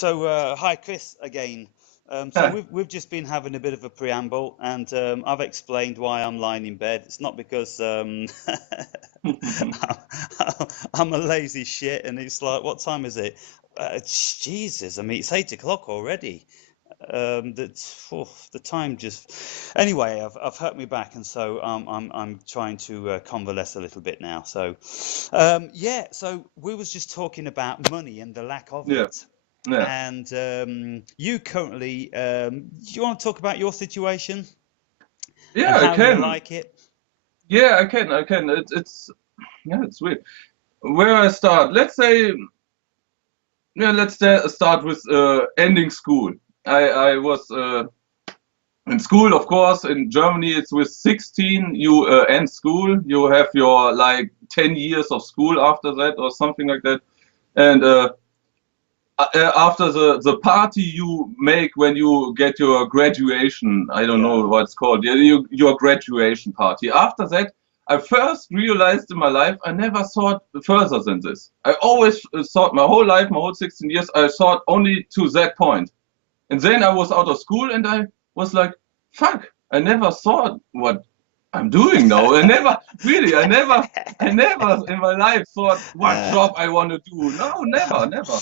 Hi Chris again. So Yeah. we've just been having a bit of a preamble, and I've explained why I'm lying in bed. It's not because I'm a lazy shit, and it's like, what time is it? Jesus, I mean, it's 8 o'clock already. The time just. Anyway, I've hurt me back, and so I'm trying to convalesce a little bit now. Yeah. So we was just talking about money and the lack of Yeah. it. Yeah. And you currently, do you want to talk about your situation and Yeah, I how you can. like it? Yeah, I can. I can. It's yeah, it's weird. Where I start? Let's say, yeah, start with ending school. I was in school, of course. In Germany, it's with 16 you end school. You have your like 10 years of school after that, or something like that. And after the party you make when you get your graduation, I don't know Yeah. what it's called, yeah, your graduation party. After that, I first realized in my life I never thought further than this. I always thought my whole life, my whole 16 years, I thought only to that point. And then I was out of school and I was like, fuck, I never thought what I'm doing now. I never in my life thought what job I want to do. No, never, never.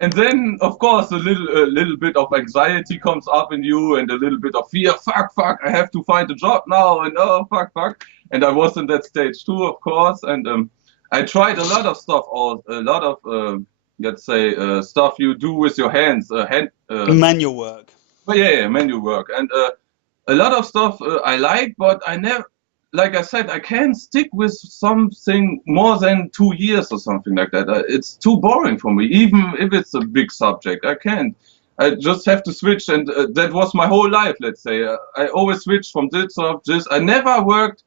And then, of course, a little bit of anxiety comes up in you and a little bit of fear. Fuck, fuck, I have to find a job now. And oh, fuck, fuck. And I was in that stage too, of course. And I tried a lot of stuff, or a lot of, let's say, stuff you do with your hands, Manual work. but yeah, manual work. And a lot of stuff I like, but I never, like I said, I can't stick with something more than 2 years or something like that. It's too boring for me, even if it's a big subject. I can't. I just have to switch, and that was my whole life. Let's say I always switched from this to this. I never worked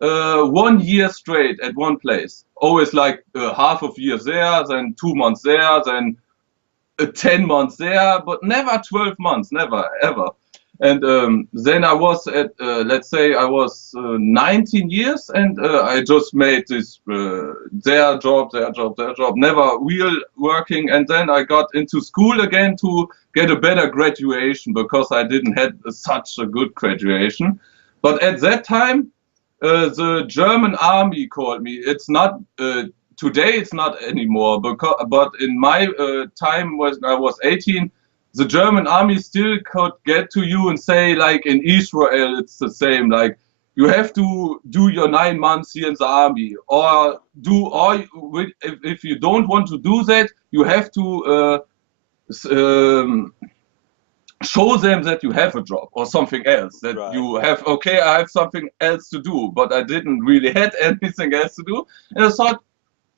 1 year straight at one place. Always like half of year there, then 2 months there, then 10 months there, but never 12 months, never, ever. And then I was at, let's say, I was 19 years, and I just made this their job, never real working. And then I got into school again to get a better graduation because I didn't had such a good graduation. But at that time, the German army called me. It's not today. It's not anymore. But in my time when I was 18, the German army still could get to you and say, like in Israel, it's the same. Like you have to do your 9 months here in the army, or do or if you don't want to do that, you have to show them that you have a job or something else, that Right. you have, okay, I have something else to do, but I didn't really had anything else to do. And I thought,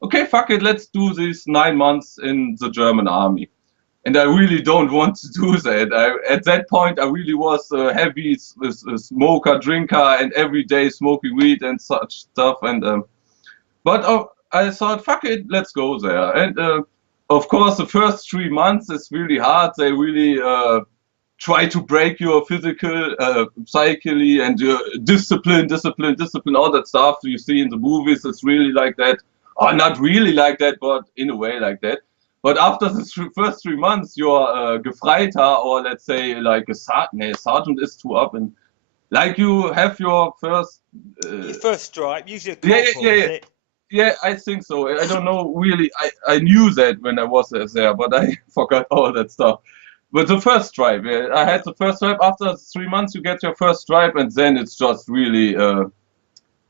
okay, fuck it, let's do these 9 months in the German army. And I really don't want to do that. At that point, I really was a heavy smoker, drinker, and every day smoking weed and such stuff. And but I thought, fuck it, let's go there. And of course, the first 3 months is really hard. They really try to break your physical, psychically, and your discipline, all that stuff you see in the movies. It's really like that, or not really like that, but in a way like that. But after the first 3 months, you're Gefreiter, or let's say like a sergeant is too up, and like you have your first. Your first stripe, usually a Yeah, corporal, yeah, is yeah. it? Yeah, I think so. I don't know really. I knew that when I was there, but I forgot all that stuff. But the first stripe, yeah, I had Yeah. the first stripe. After 3 months, you get your first stripe, and then it's just really.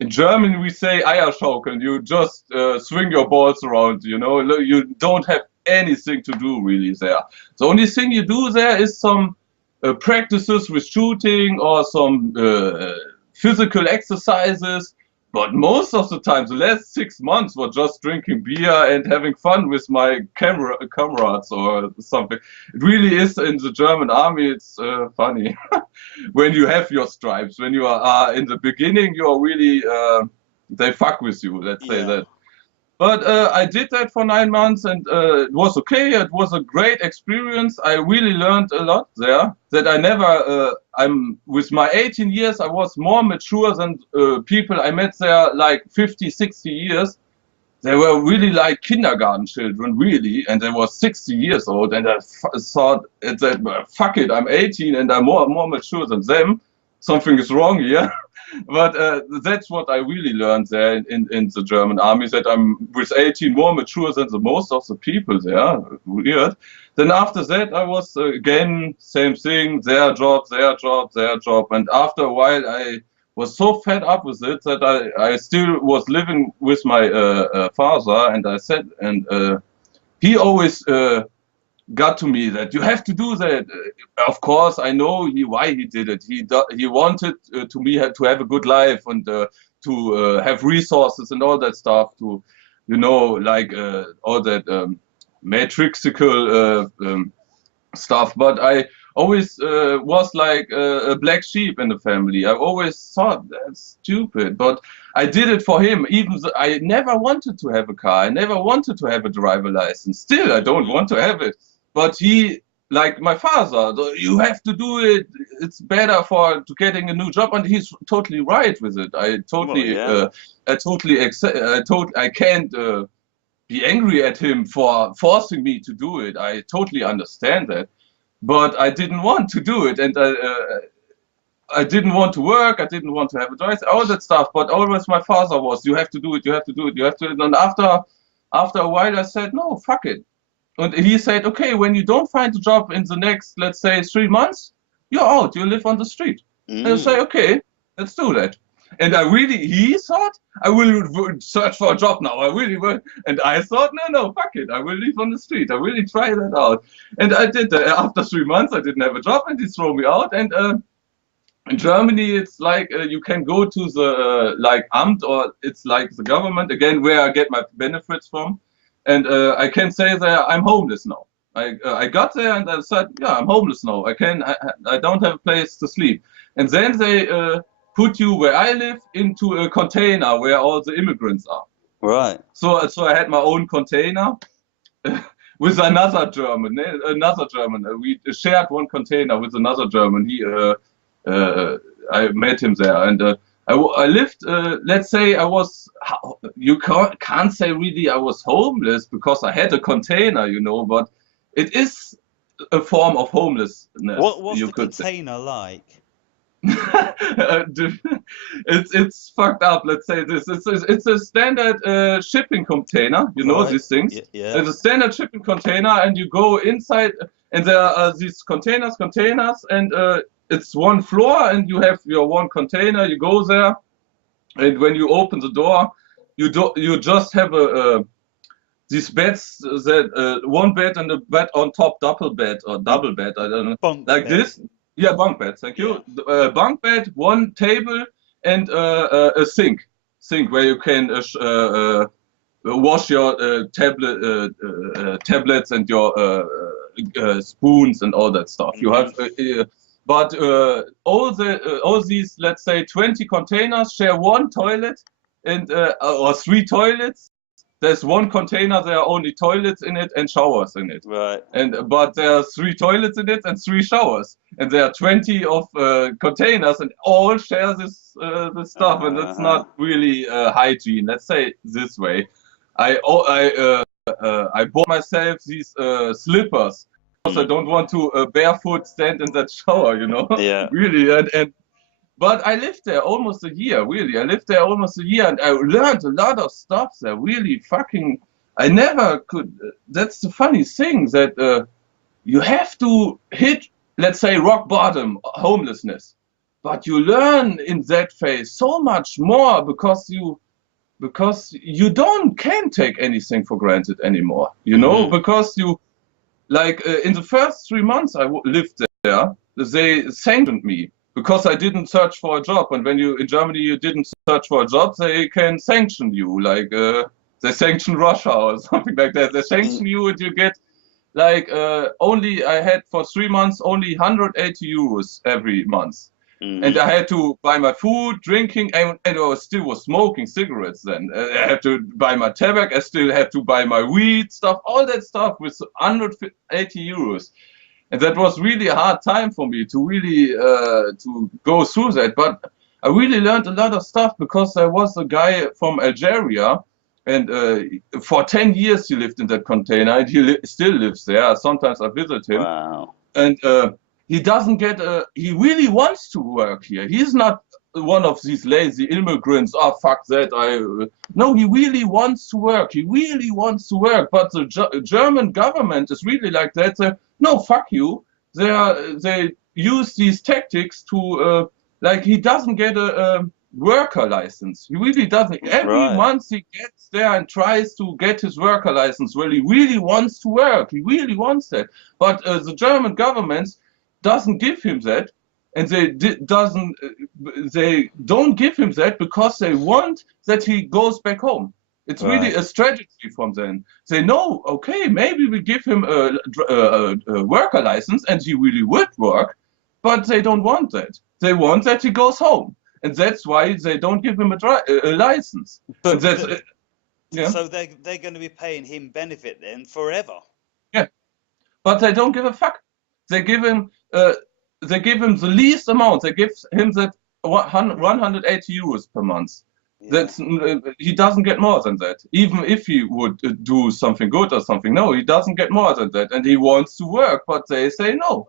In German, we say Eierschaukeln. You just swing your balls around. You know, you don't have anything to do really there. The only thing you do there is some practices with shooting or some physical exercises. But most of the time, the last 6 months were just drinking beer and having fun with my comrades or something. It really is in the German army. It's funny when you have your stripes. When you are in the beginning, you are really they fuck with you. Let's say Yeah. that. But I did that for 9 months, and it was okay. It was a great experience. I really learned a lot there. That I never. I'm with my 18 years. I was more mature than people I met there, like 50, 60 years. they were really like kindergarten children, really, and they were 60 years old, and I thought that fuck it, I'm 18 and I'm more mature than them. Something is wrong here. But that's what I really learned there in the German army, that I'm with 18 more mature than the most of the people there. Weird. Then after that, I was again, same thing, their job, their job, their job. And after a while, I was so fed up with it that I still was living with my father, and I said, and he always got to me that you have to do that. Of course, I know why he did it. He wanted to me to have a good life and to have resources and all that stuff. To, you know, like all that matrixical stuff. But I always was like a black sheep in the family. I always thought that's stupid, but I did it for him. Even I never wanted to have a car. I never wanted to have a driver license. Still, I don't want to have it. But he, like my father, you have to do it. It's better for to getting a new job, and he's totally right with it. I totally, I can't be angry at him for forcing me to do it. I totally understand that, but I didn't want to do it, and I didn't want to work. I didn't want to have a choice, all that stuff. But always my father was, you have to do it. You have to do it. You have to. And after a while, I said, no, fuck it. And he said, okay, when you don't find a job in the next, let's say, 3 months, you're out. You live on the street. And I say, okay, let's do that. And he thought, I will search for a job now. I really will. And I thought, no, fuck it. I will live on the street. I really try that out. And I did that. After 3 months, I didn't have a job, and he threw me out. And in Germany, it's like you can go to the like Amt, or it's like the government, again, where I get my benefits from. And I can say that I'm homeless now. I got there and I said, yeah, I'm homeless now. I don't have a place to sleep. And then they put you where I live into a container where all the immigrants are. Right. So I had my own container with another German. We shared one container with another German. I met him there, and I lived, let's say I was, you can't say really I was homeless because I had a container, you know, but it is a form of homelessness. What's the container like? It's fucked up, let's say this. It's a standard shipping container, you know, these things. Yeah. It's a standard shipping container, and you go inside, and there are these containers, and it's one floor, and you have your one container. You go there, and when you open the door, you just have these beds, that one bed and a bed on top, double bed, I don't know, Bunk like bed. this. Yeah, bunk bed. Thank you. Bunk bed, one table, and a sink where you can wash your tablets and your spoons and all that stuff. You have. But all these, let's say, 20 containers share one toilet, and or 3 toilets. There's one container, there are only toilets in it and showers in it. Right. But there are 3 toilets in it and 3 showers, and there are 20 of containers, and all share this stuff, and it's not really hygiene. Let's say this way. I bought myself these slippers. I don't want to barefoot stand in that shower, you know. Yeah. Really, but I lived there almost a year. Really, I lived there almost a year, and I learned a lot of stuff there. Really, fucking, I never could. That's the funny thing, that you have to hit, let's say, rock bottom, homelessness, but you learn in that phase so much more because you can't take anything for granted anymore. You know, because you. Like in the first 3 months I lived there, they sanctioned me because I didn't search for a job. And when in Germany you didn't search for a job, they can sanction you. Like they sanction Russia or something like that. They sanction you, and you get like I had for 3 months only 180 euros every month. And I had to buy my food, drinking, and I still was smoking cigarettes then. I had to buy my tobacco, I still had to buy my weed stuff, all that stuff with 180 euros. And that was really a hard time for me to really to go through that. But I really learned a lot of stuff because there was a guy from Algeria, And for 10 years he lived in that container, and he still lives there. Sometimes I visit him. Wow. And he doesn't get, he really wants to work here. He's not one of these lazy immigrants, oh, fuck that. No, he really wants to work. He really wants to work. But the German government is really like that. No, fuck you. They use these tactics to, like, he doesn't get a worker license. He really doesn't. Every month he gets there and tries to get his worker license. Well, he really wants to work. He really wants that. But the German government doesn't give him that, and they don't give him that because they want that he goes back home. It's really a strategy from them. They know, okay, maybe we give him a worker license and he really would work, but they don't want that. They want that he goes home. And that's why they don't give him a license. But that's, yeah. So they're going to be paying him benefit then forever. Yeah, but they don't give a fuck. They give him the least amount. They give him that 180 euros per month. Yeah. That's he doesn't get more than that. Even if he would do something good or something, no, he doesn't get more than that. And he wants to work, but they say no.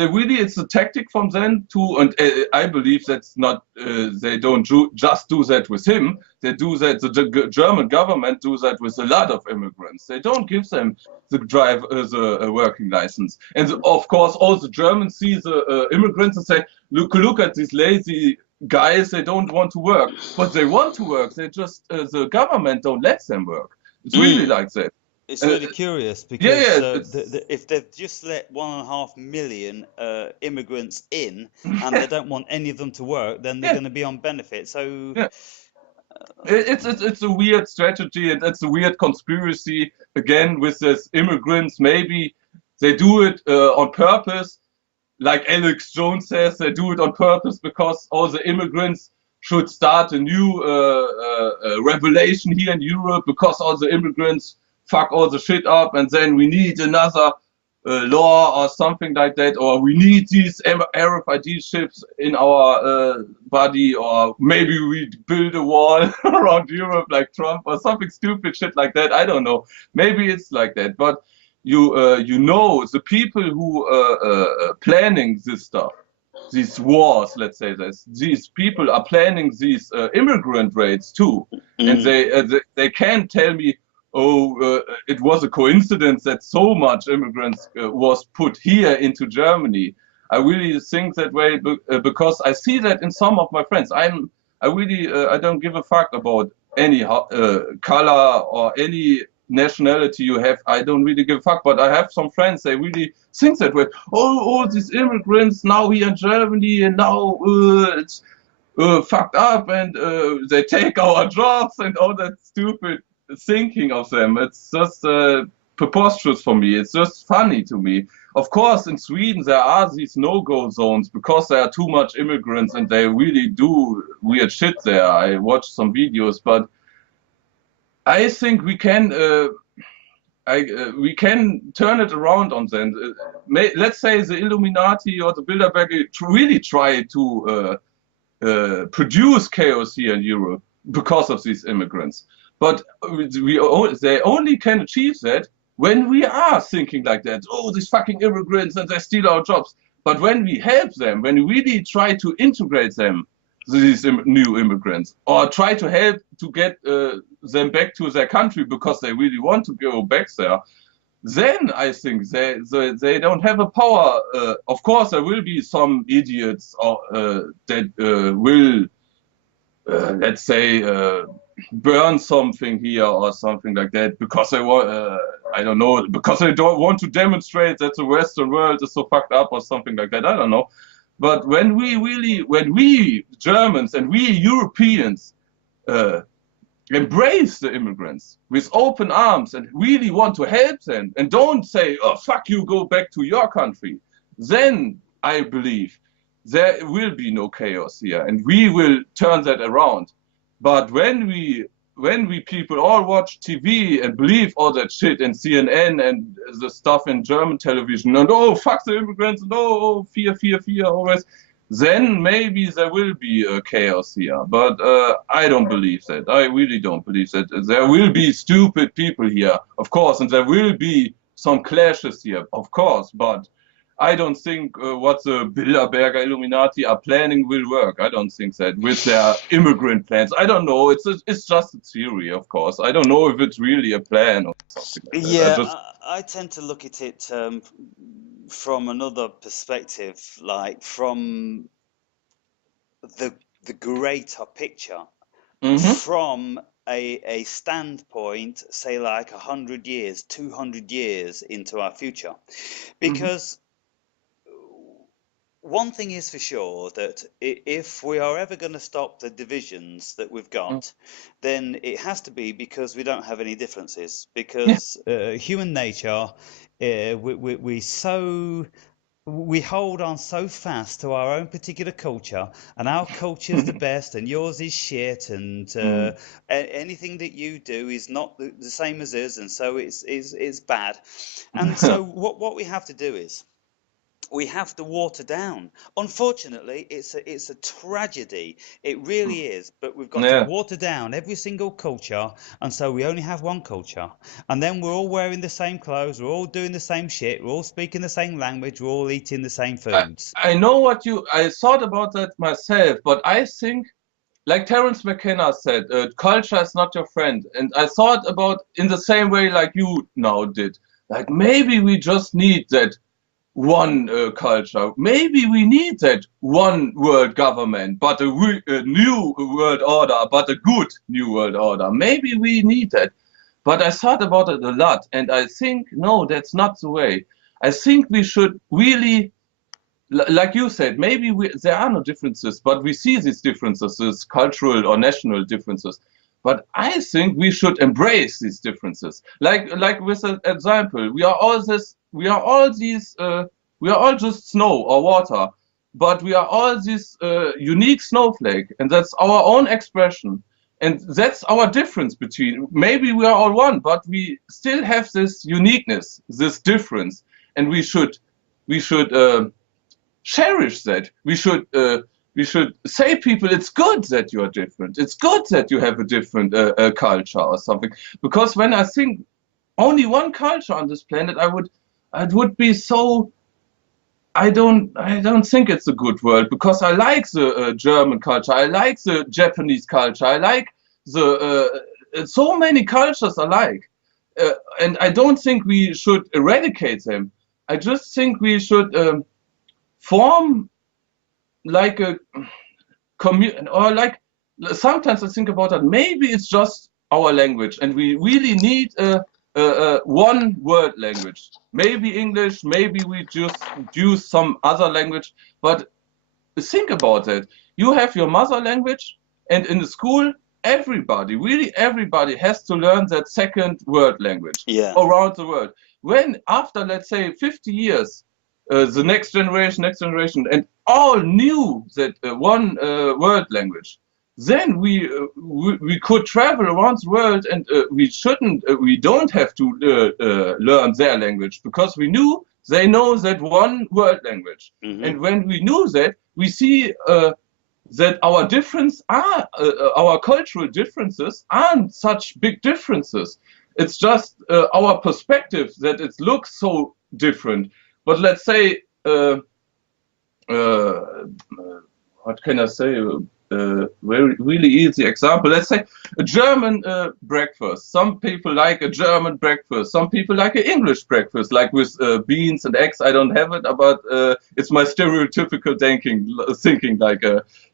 It's a tactic from them to, and I believe that's not, they don't just do that with him. They do that, the German government do that with a lot of immigrants. They don't give them the working license. And of course, all the Germans see the immigrants and say, look at these lazy guys, they don't want to work. But they want to work, they just, the government don't let them work. It's really like that. It's really curious because if they've just let 1.5 million immigrants in and they don't want any of them to work, then they're going to be on benefit. So it's a weird strategy, and it's a weird conspiracy again with this immigrants. Maybe they do it on purpose, like Alex Jones says. They do it on purpose because all the immigrants should start a new revelation here in Europe, because all the immigrants fuck all the shit up, and then we need another law or something like that, or we need these RFID chips in our body, or maybe we build a wall around Europe like Trump, or something stupid shit like that. I don't know. Maybe it's like that, but you know, the people who are planning this stuff, these wars, let's say this, these people are planning these immigrant raids too, and they can't tell me, oh, it was a coincidence that so much immigrants was put here into Germany. I really think that way because I see that in some of my friends. I don't give a fuck about any color or any nationality you have. I don't really give a fuck, but I have some friends, they really think that way. Oh, these immigrants now here in Germany, and now it's fucked up, and they take our jobs and all that stupid thinking of them. It's just preposterous for me. It's just funny to me. Of course, in Sweden there are these no-go zones because there are too much immigrants and they really do weird shit there. I watched some videos, but I think we can turn it around on them. Let's say the Illuminati or the Bilderberg really try to produce chaos here in Europe because of these immigrants. But they only can achieve that when we are thinking like that. Oh, these fucking immigrants, and they steal our jobs. But when we help them, when we really try to integrate them, these new immigrants, or try to help to get them back to their country because they really want to go back there, then I think they don't have a power. Of course, there will be some idiots that will, let's say, burn something here or something like that because they want, I don't know, because they don't want to demonstrate that the Western world is so fucked up or something like that. I don't know. But when we Germans and we Europeans embrace the immigrants with open arms and really want to help them and don't say, oh, fuck you, go back to your country, then I believe there will be no chaos here and we will turn that around. But when we people all watch TV and believe all that shit and CNN and the stuff in German television and oh, fuck the immigrants and oh, fear, always, then maybe there will be chaos here. But I don't believe that. I really don't believe that. There will be stupid people here, of course, and there will be some clashes here, of course. But I don't think what the Bilderberger Illuminati are planning will work. I don't think that with their immigrant plans. I don't know. It's just a theory, of course. I don't know if it's really a plan or something like that. Yeah, I tend to look at it from another perspective, like from the greater picture, from a standpoint, say like 100 years, 200 years into our future, because one thing is for sure, that if we are ever going to stop the divisions that we've got, then it has to be because we don't have any differences. Because human nature, we hold on so fast to our own particular culture, and our culture is the best, and yours is shit, and anything that you do is not the same as us, and so it's bad. And so what we have to do is, we have to water down. Unfortunately, it's a tragedy. It really is. But we've got to water down every single culture, and so we only have one culture. And then we're all wearing the same clothes. We're all doing the same shit. We're all speaking the same language. We're all eating the same foods. I know I thought about that myself, but I think, like Terence McKenna said, culture is not your friend. And I thought about in the same way like you now did. Like maybe we just need that one culture. Maybe we need that one world government, but a new world order, but a good new world order. Maybe we need that. But I thought about it a lot, and I think, no, that's not the way. I think we should really, like you said, maybe there are no differences, but we see these differences, these cultural or national differences. But I think we should embrace these differences. Like with an example, we are all just snow or water, but we are all this unique snowflake, and that's our own expression. And that's our difference between, maybe we are all one, but we still have this uniqueness, this difference, and we should cherish that. We should say people, it's good that you are different. It's good that you have a different culture or something. Because when I think only one culture on this planet, it would be so. I don't think it's a good world, because I like the German culture. I like the Japanese culture. I like so many cultures I like, and I don't think we should eradicate them. I just think we should form like a community, or like sometimes I think about that. Maybe it's just our language, and we really need one word language. Maybe English, maybe we just use some other language. But think about it. You have your mother language, and in the school, really everybody has to learn that second word language around the world. When after, let's say, 50 years, the next generation, and all knew that one word language, then we could travel around the world, and we don't have to learn their language, because they know that one word language. And when we knew that, we see that our cultural differences aren't such big differences. It's just our perspective that it looks so different. But let's say, what can I say? Very really easy example. Let's say a German breakfast. Some people like a German breakfast. Some people like an English breakfast, like with beans and eggs. I don't have it, but it's my stereotypical thinking. Like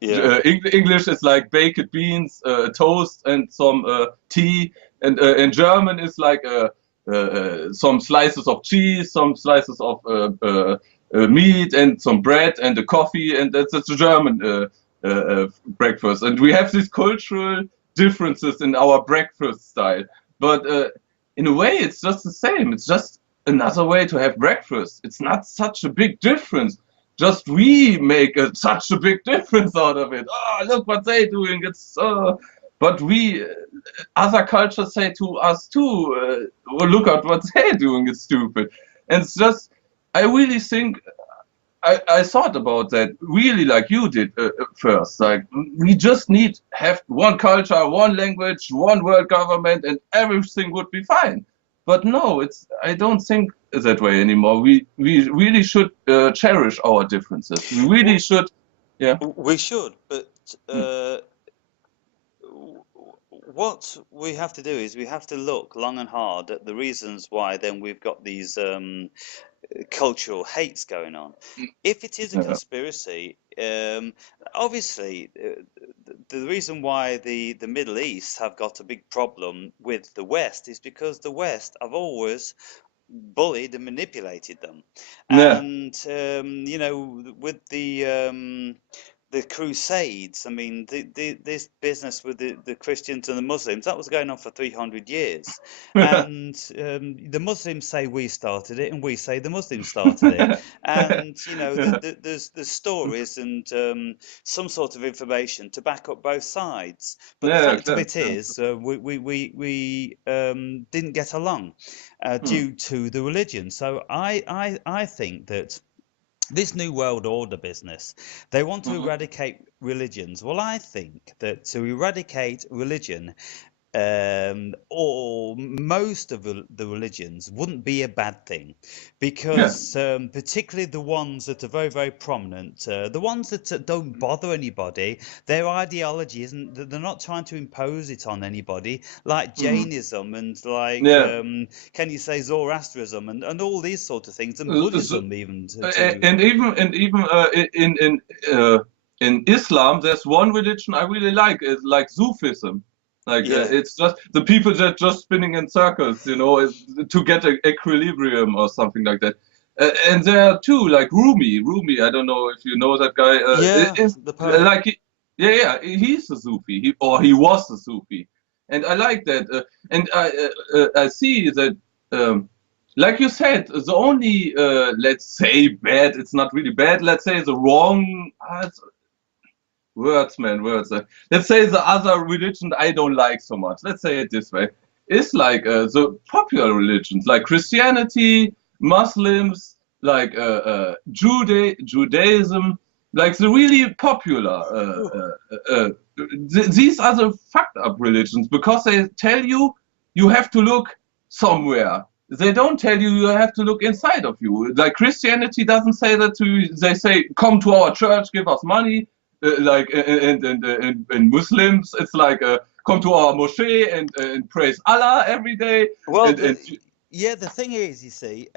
English is like baked beans, toast, and some tea. And in German is like some slices of cheese, some slices of meat, and some bread, and a coffee, and that's a German breakfast. And we have these cultural differences in our breakfast style, but in a way it's just the same. It's just another way to have breakfast. It's not such a big difference, just we make such a big difference out of it. Oh, look what they're doing, it's but other cultures say to us too, oh, look at what they're doing, it's stupid. And it's just, I really think, I thought about that really like you did first. Like we just need have one culture, one language, one world government, and everything would be fine. But no, I don't think that way anymore. We really should cherish our differences. We really should. Yeah. We should, but Mm. what we have to do is we have to look long and hard at the reasons why then we've got these cultural hates going on. If it is a Yeah. conspiracy, obviously the reason why the Middle East have got a big problem with the West is because the West have always bullied and manipulated them, Yeah. and you know, with the Crusades, I mean, this business with the Christians and the Muslims, that was going on for 300 years. And the Muslims say we started it, and we say the Muslims started it. And, you know, there's stories and some sort of information to back up both sides. But the Yeah. fact of Exactly. it is, we didn't get along Hmm. due to the religion. So I think that this new world order business, they want to Mhm. eradicate religions. Well, I think that to eradicate religion, or most of the religions wouldn't be a bad thing, Yeah. because particularly the ones that are very, very prominent, the ones that don't bother anybody, their ideology isn't, they're not trying to impose it on anybody, like Mhm. Jainism and like, Yeah. can you say Zoroastrianism and all these sort of things, and So, Buddhism even to and even in Islam, there's one religion I really like. It's like Sufism. Like yeah. it's just the people that just spinning in circles, to get a equilibrium or something like that. And there are two, like Rumi. Rumi, I don't know if you know that guy. Yeah, Is the poet. like yeah, yeah, he's a Sufi. He was a Sufi, and I like that. And I see that. Like you said, the only let's say bad, it's not really bad, let's say the wrong words, man, words. Let's say the other religion I don't like so much, let's say it this way, is like the popular religions, like Christianity, Muslims, like Judaism, like the really popular. These are the fucked up religions because they tell you you have to look somewhere. They don't tell you you have to look inside of you. Like Christianity doesn't say that to you. They say, come to our church, give us money. Like and Muslims, it's like come to our moschee and praise Allah every day. Well, And yeah, the thing is, you see,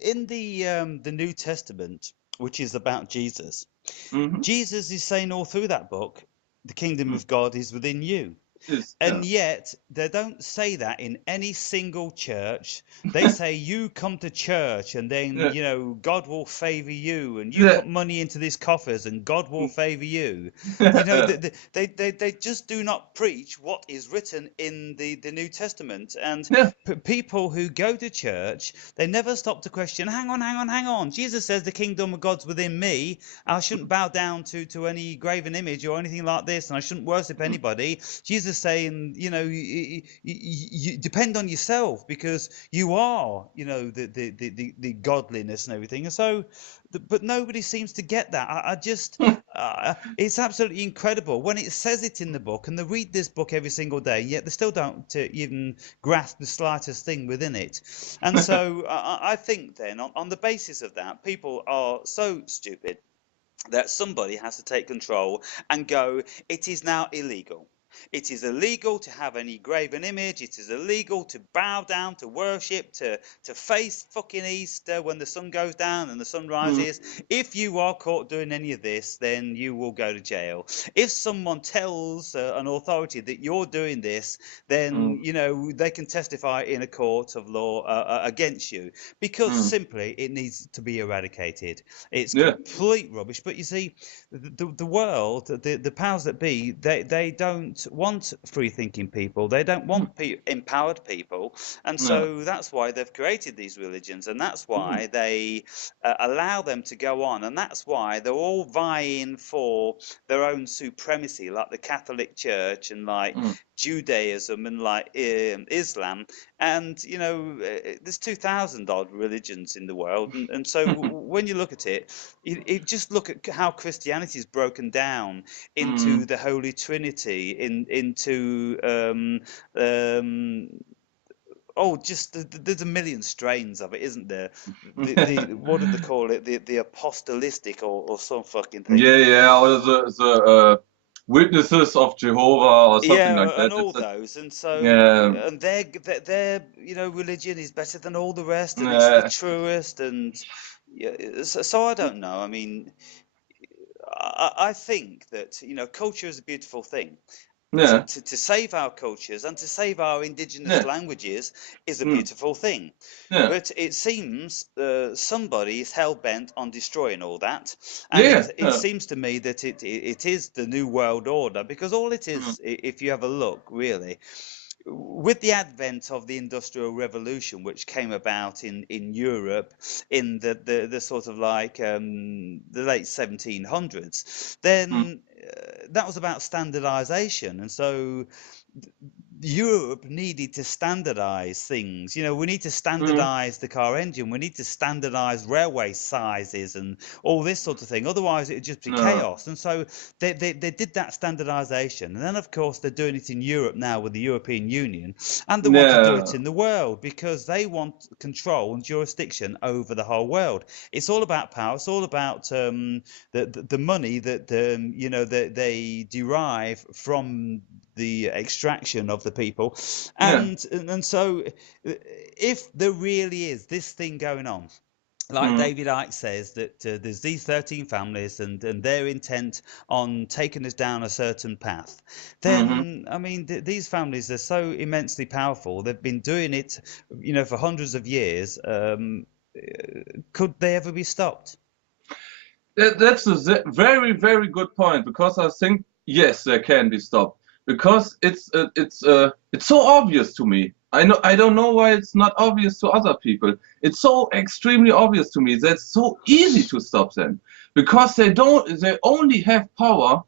in the New Testament, which is about Jesus, mhm, Jesus is saying all through that book, the kingdom mm, of God is within you. yeah, And yet, they don't say that in any single church. They say, you come to church and then, yeah, you know, God will favor you, and you yeah, put money into these coffers and God will mm, favor you. You know, yeah, they just do not preach what is written in the New Testament. And yeah, people who go to church, they never stop to question, hang on, hang on, hang on. Jesus says the kingdom of God's within me. I shouldn't bow down to any graven image or anything like this, and I shouldn't worship anybody. Jesus saying, you know, you depend on yourself because you are, you know, the godliness and everything. And so, but nobody seems to get that. I just, it's absolutely incredible when it says it in the book, and they read this book every single day, yet they still don't even grasp the slightest thing within it. And so, I think then, on the basis of that, people are so stupid that somebody has to take control and go, it is now illegal. It is illegal to have any graven image. It is illegal to bow down, to worship, to face fucking east when the sun goes down and the sun mm, rises. If you are caught doing any of this, then you will go to jail. If someone tells an authority that you're doing this, then, mm, you know, they can testify in a court of law against you, because mm, simply it needs to be eradicated. It's yeah, complete rubbish. But you see, the world, the powers that be, they don't want free thinking people. They don't mm, want empowered people, and yeah, so that's why they've created these religions, and that's mm, why they allow them to go on, and that's why they're all vying for their own supremacy, like the Catholic Church and like mm, Judaism and like Islam, and you know there's 2,000 odd religions in the world, and so when you look at it, you just look at how Christianity is broken down into Mm. the Holy Trinity, into oh, just there's a million strains of it, isn't there? The what do they call it? The apostolistic or some fucking thing. Yeah, yeah, or the Witnesses of Jehovah or something like Yeah, that. and all those, and so Yeah, and their you know religion is better than all the rest, and it's the yeah, truest, and yeah, so I don't know. I mean, I think that you know culture is a beautiful thing. yeah, To save our cultures and to save our indigenous yeah, languages is a mm, beautiful thing. yeah, But it seems somebody is hell bent on destroying all that, and yeah, it seems to me that it is the new world order, because all it mm, is, if you have a look, really, with the advent of the Industrial Revolution, which came about in Europe in the sort of like the late 1700s, mm, then that was about standardization, and so Europe needed to standardize things. You know, we need to mm, standardize the car engine. We need to standardize railway sizes and all this sort of thing. Otherwise, it would just be no, chaos. And so they did that standardization. And then, of course, they're doing it in Europe now with the European Union. And they want to do it yeah, in the world because they want control and jurisdiction over the whole world. It's all about power. It's all about the money that you know that they derive from the extraction of the people, yeah, and so if there really is this thing going on, like mm, David Icke says, that there's these 13 families and they're intent on taking us down a certain path, mm-hmm. then I mean these families are so immensely powerful. They've been doing it, you know, for hundreds of years. Could they ever be stopped? That's a very, very good point, because I think yes, they can be stopped, because it's so obvious to me. I don't know why it's not obvious to other people. It's so extremely obvious to me that it's so easy to stop them, because they only have power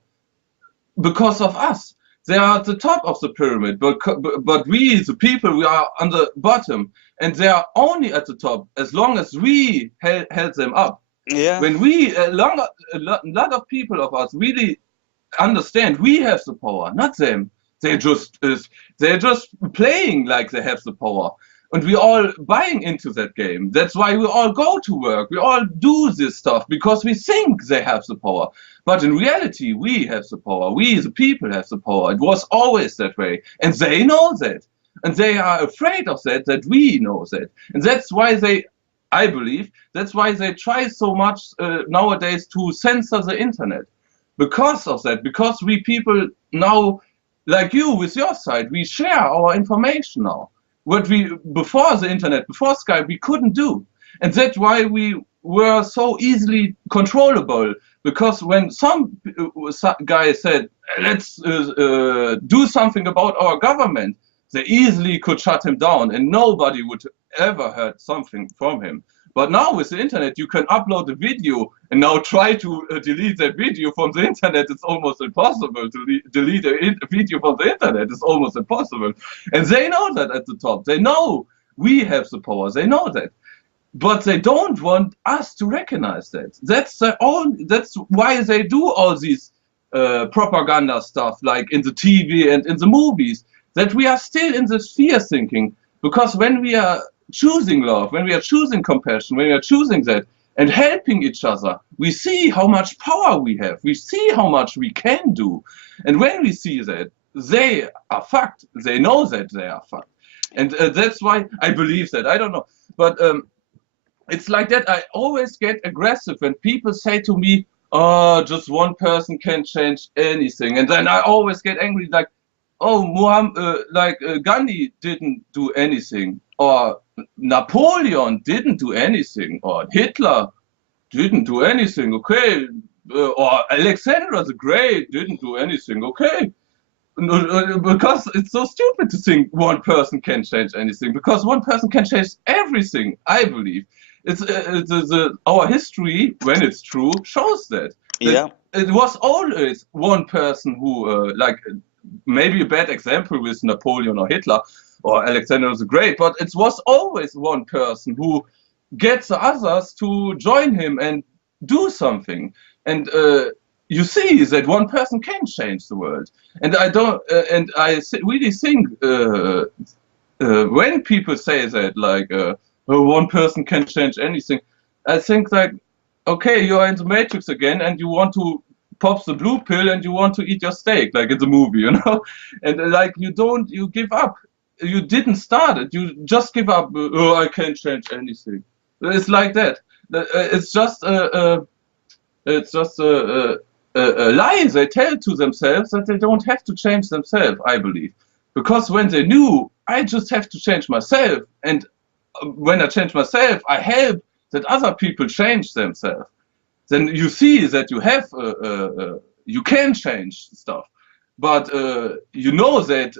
because of us. They are at the top of the pyramid, but we, the people, we are on the bottom, and they are only at the top as long as we held them up. Yeah. When a lot of people of us really understand we have the power, not them. They're just playing like they have the power, and we all buying into that game. That's why we all go to work. We all do this stuff because we think they have the power, but in reality, we have the power. We, the people, have the power. It was always that way, and they know that, and they are afraid of that. That we know that, and that's why they. I believe that's why they try so much nowadays to censor the internet, because of that. Because we people now, like you with your site, we share our information now. What we before the internet, before Skype, we couldn't do, and that's why we were so easily controllable. Because when some guy said, "Let's do something about our government," they easily could shut him down, and nobody would ever heard something from him. But now with the internet, you can upload a video and now try to delete that video from the internet. It's almost impossible to delete a video from the internet. It's almost impossible. And they know that at the top. They know we have the power. They know that. But they don't want us to recognize that. That's why they do all these propaganda stuff, like in the TV and in the movies, that we are still in this fear thinking. Because when we are choosing love, when we are choosing compassion, when we are choosing that and helping each other, we see how much power we have. We see how much we can do. And when we see that, they are fucked. They know that they are fucked. And that's why I believe that. I don't know. But it's like that. I always get aggressive when people say to me, "Oh, just one person can change anything." And then I always get angry, like, "Oh, Gandhi didn't do anything, or Napoleon didn't do anything, or Hitler didn't do anything, okay, or Alexander the Great didn't do anything, okay." Because it's so stupid to think one person can change anything, because one person can change everything, I believe. Our history, when it's true, shows that Yeah. it was always one person who maybe a bad example with Napoleon or Hitler or Alexander the Great, but it was always one person who gets the others to join him and do something. And you see that one person can change the world. And I don't, and I really think when people say that, like, oh, one person can change anything, I think like, okay, you are in the Matrix again, and you want to pop the blue pill and you want to eat your steak, like in the movie, you know, and like you give up. You didn't start it. You just give up. Oh, I can't change anything. It's like that. It's just a lie they tell to themselves that they don't have to change themselves, I believe. Because when they knew, I just have to change myself. And when I change myself, I help that other people change themselves. Then you see that you have, you can change stuff. But you know that,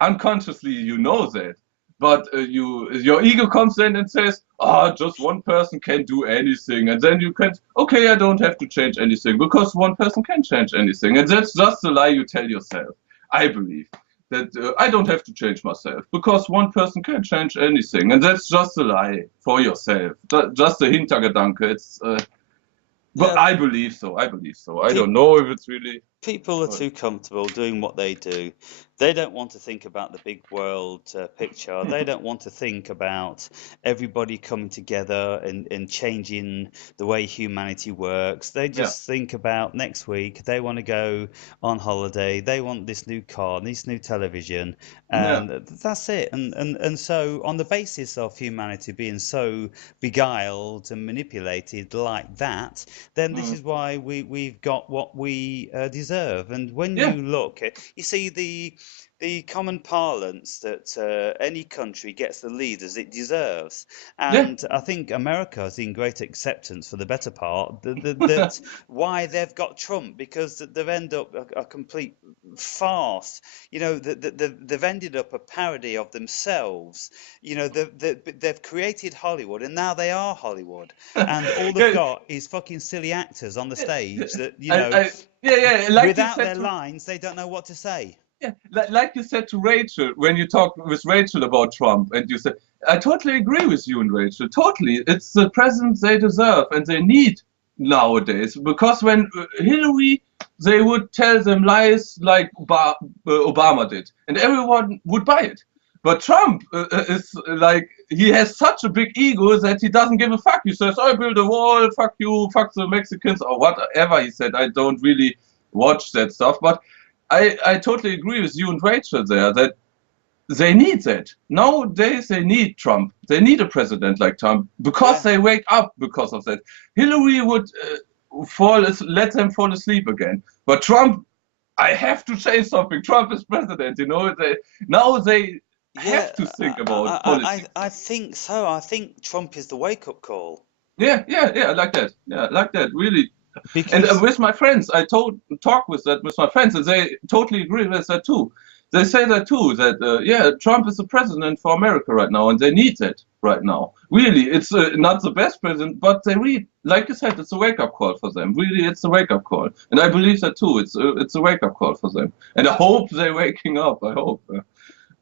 unconsciously you know that. But your ego comes in and says, ah, just one person can do anything. And then you can, okay, I don't have to change anything because one person can change anything. And that's just a lie you tell yourself, I believe. That I don't have to change myself because one person can change anything. And that's just a lie for yourself. Just a Hintergedanke. It's, but Yeah. I believe so. I believe so. I don't know if it's really. People are too comfortable doing what they do. They don't want to think about the big world picture. They don't want to think about everybody coming together and changing the way humanity works. They just think about next week. They want to go on holiday. They want this new car, this new television, and that's it. And so on the basis of humanity being so beguiled and manipulated like that, then this is why we've got what we deserve. And when you look at, you see the common parlance that any country gets the leaders it deserves. And I think America is in great acceptance for the better part that why they've got Trump, because they've ended up a complete farce. You know, they've ended up a parody of themselves. You know, they've created Hollywood, and now they are Hollywood. And all they've got is fucking silly actors on the stage that, you know, Like without their lines, they don't know what to say. Yeah, like you said to Rachel, when you talked with Rachel about Trump, and you said, I totally agree with you and Rachel, totally. It's the president they deserve and they need nowadays. Because when Hillary, they would tell them lies like Obama did, and everyone would buy it. But Trump is like, he has such a big ego that he doesn't give a fuck. He says, I build a wall, fuck you, fuck the Mexicans, or whatever he said. I don't really watch that stuff, but I totally agree with you and Rachel there that they need that. Nowadays, they need Trump. They need a president like Trump because they wake up because of that. Hillary would let them fall asleep again. But Trump, I have to say something. Trump is president, you know. They have to think about politics. I think so. I think Trump is the wake-up call. Yeah, like that. Yeah, like that, really. Because... And with my friends, I talk with my friends, and they totally agree with that too. They say that too, that Trump is the president for America right now, and they need that right now. Really, it's not the best president, but they really, like you said, it's a wake-up call for them. Really, it's a wake-up call, and I believe that too. It's a wake-up call for them, and I hope they're waking up. I hope,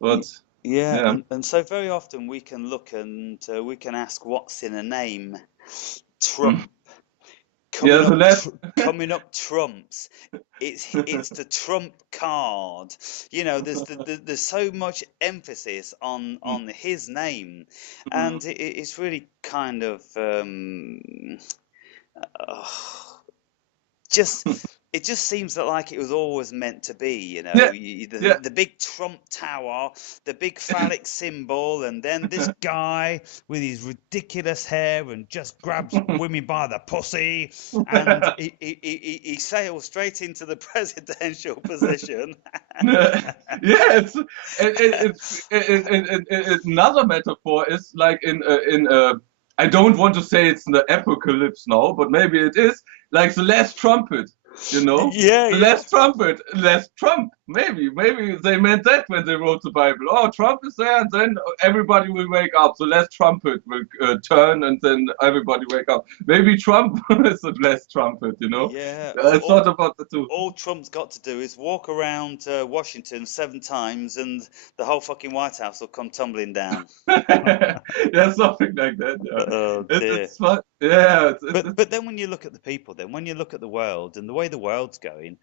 but. Yeah. And so very often we can look and we can ask, what's in a name? Trump. Coming up trumps. It's the Trump card. You know, there's so much emphasis on his name, and it's really kind of it just seems like it was always meant to be, you know, the big Trump Tower, the big phallic symbol, and then this guy with his ridiculous hair and just grabs women by the pussy, and he sails straight into the presidential position. Yes, it's another metaphor is like in I don't want to say it's the apocalypse now, but maybe it is like the last trumpet. You know, less trumpet, less Trump. Maybe they meant that when they wrote the Bible. Oh, Trump is there, and then everybody will wake up. The last trumpet will turn, and then everybody wake up. Maybe Trump is the last trumpet, you know? Yeah, I thought about that too. all Trump's got to do is walk around Washington 7 times, and the whole fucking White House will come tumbling down. Yeah, something like that. Yeah, Oh dear. it's fun. Yeah, But then when you look at the people, then when you look at the world and the way the world's going,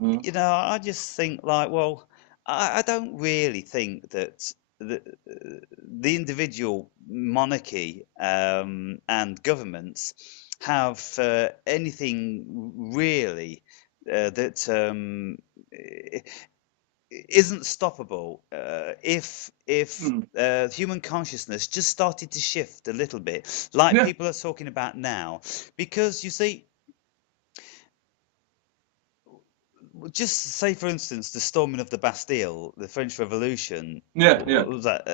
mm, you know, I just think like, well, I don't really think that the individual monarchy and governments have anything really that isn't stoppable if mm, human consciousness just started to shift a little bit, like yeah, people are talking about now, because you see. Just say, for instance, the storming of the Bastille, the French Revolution, yeah, yeah, what was that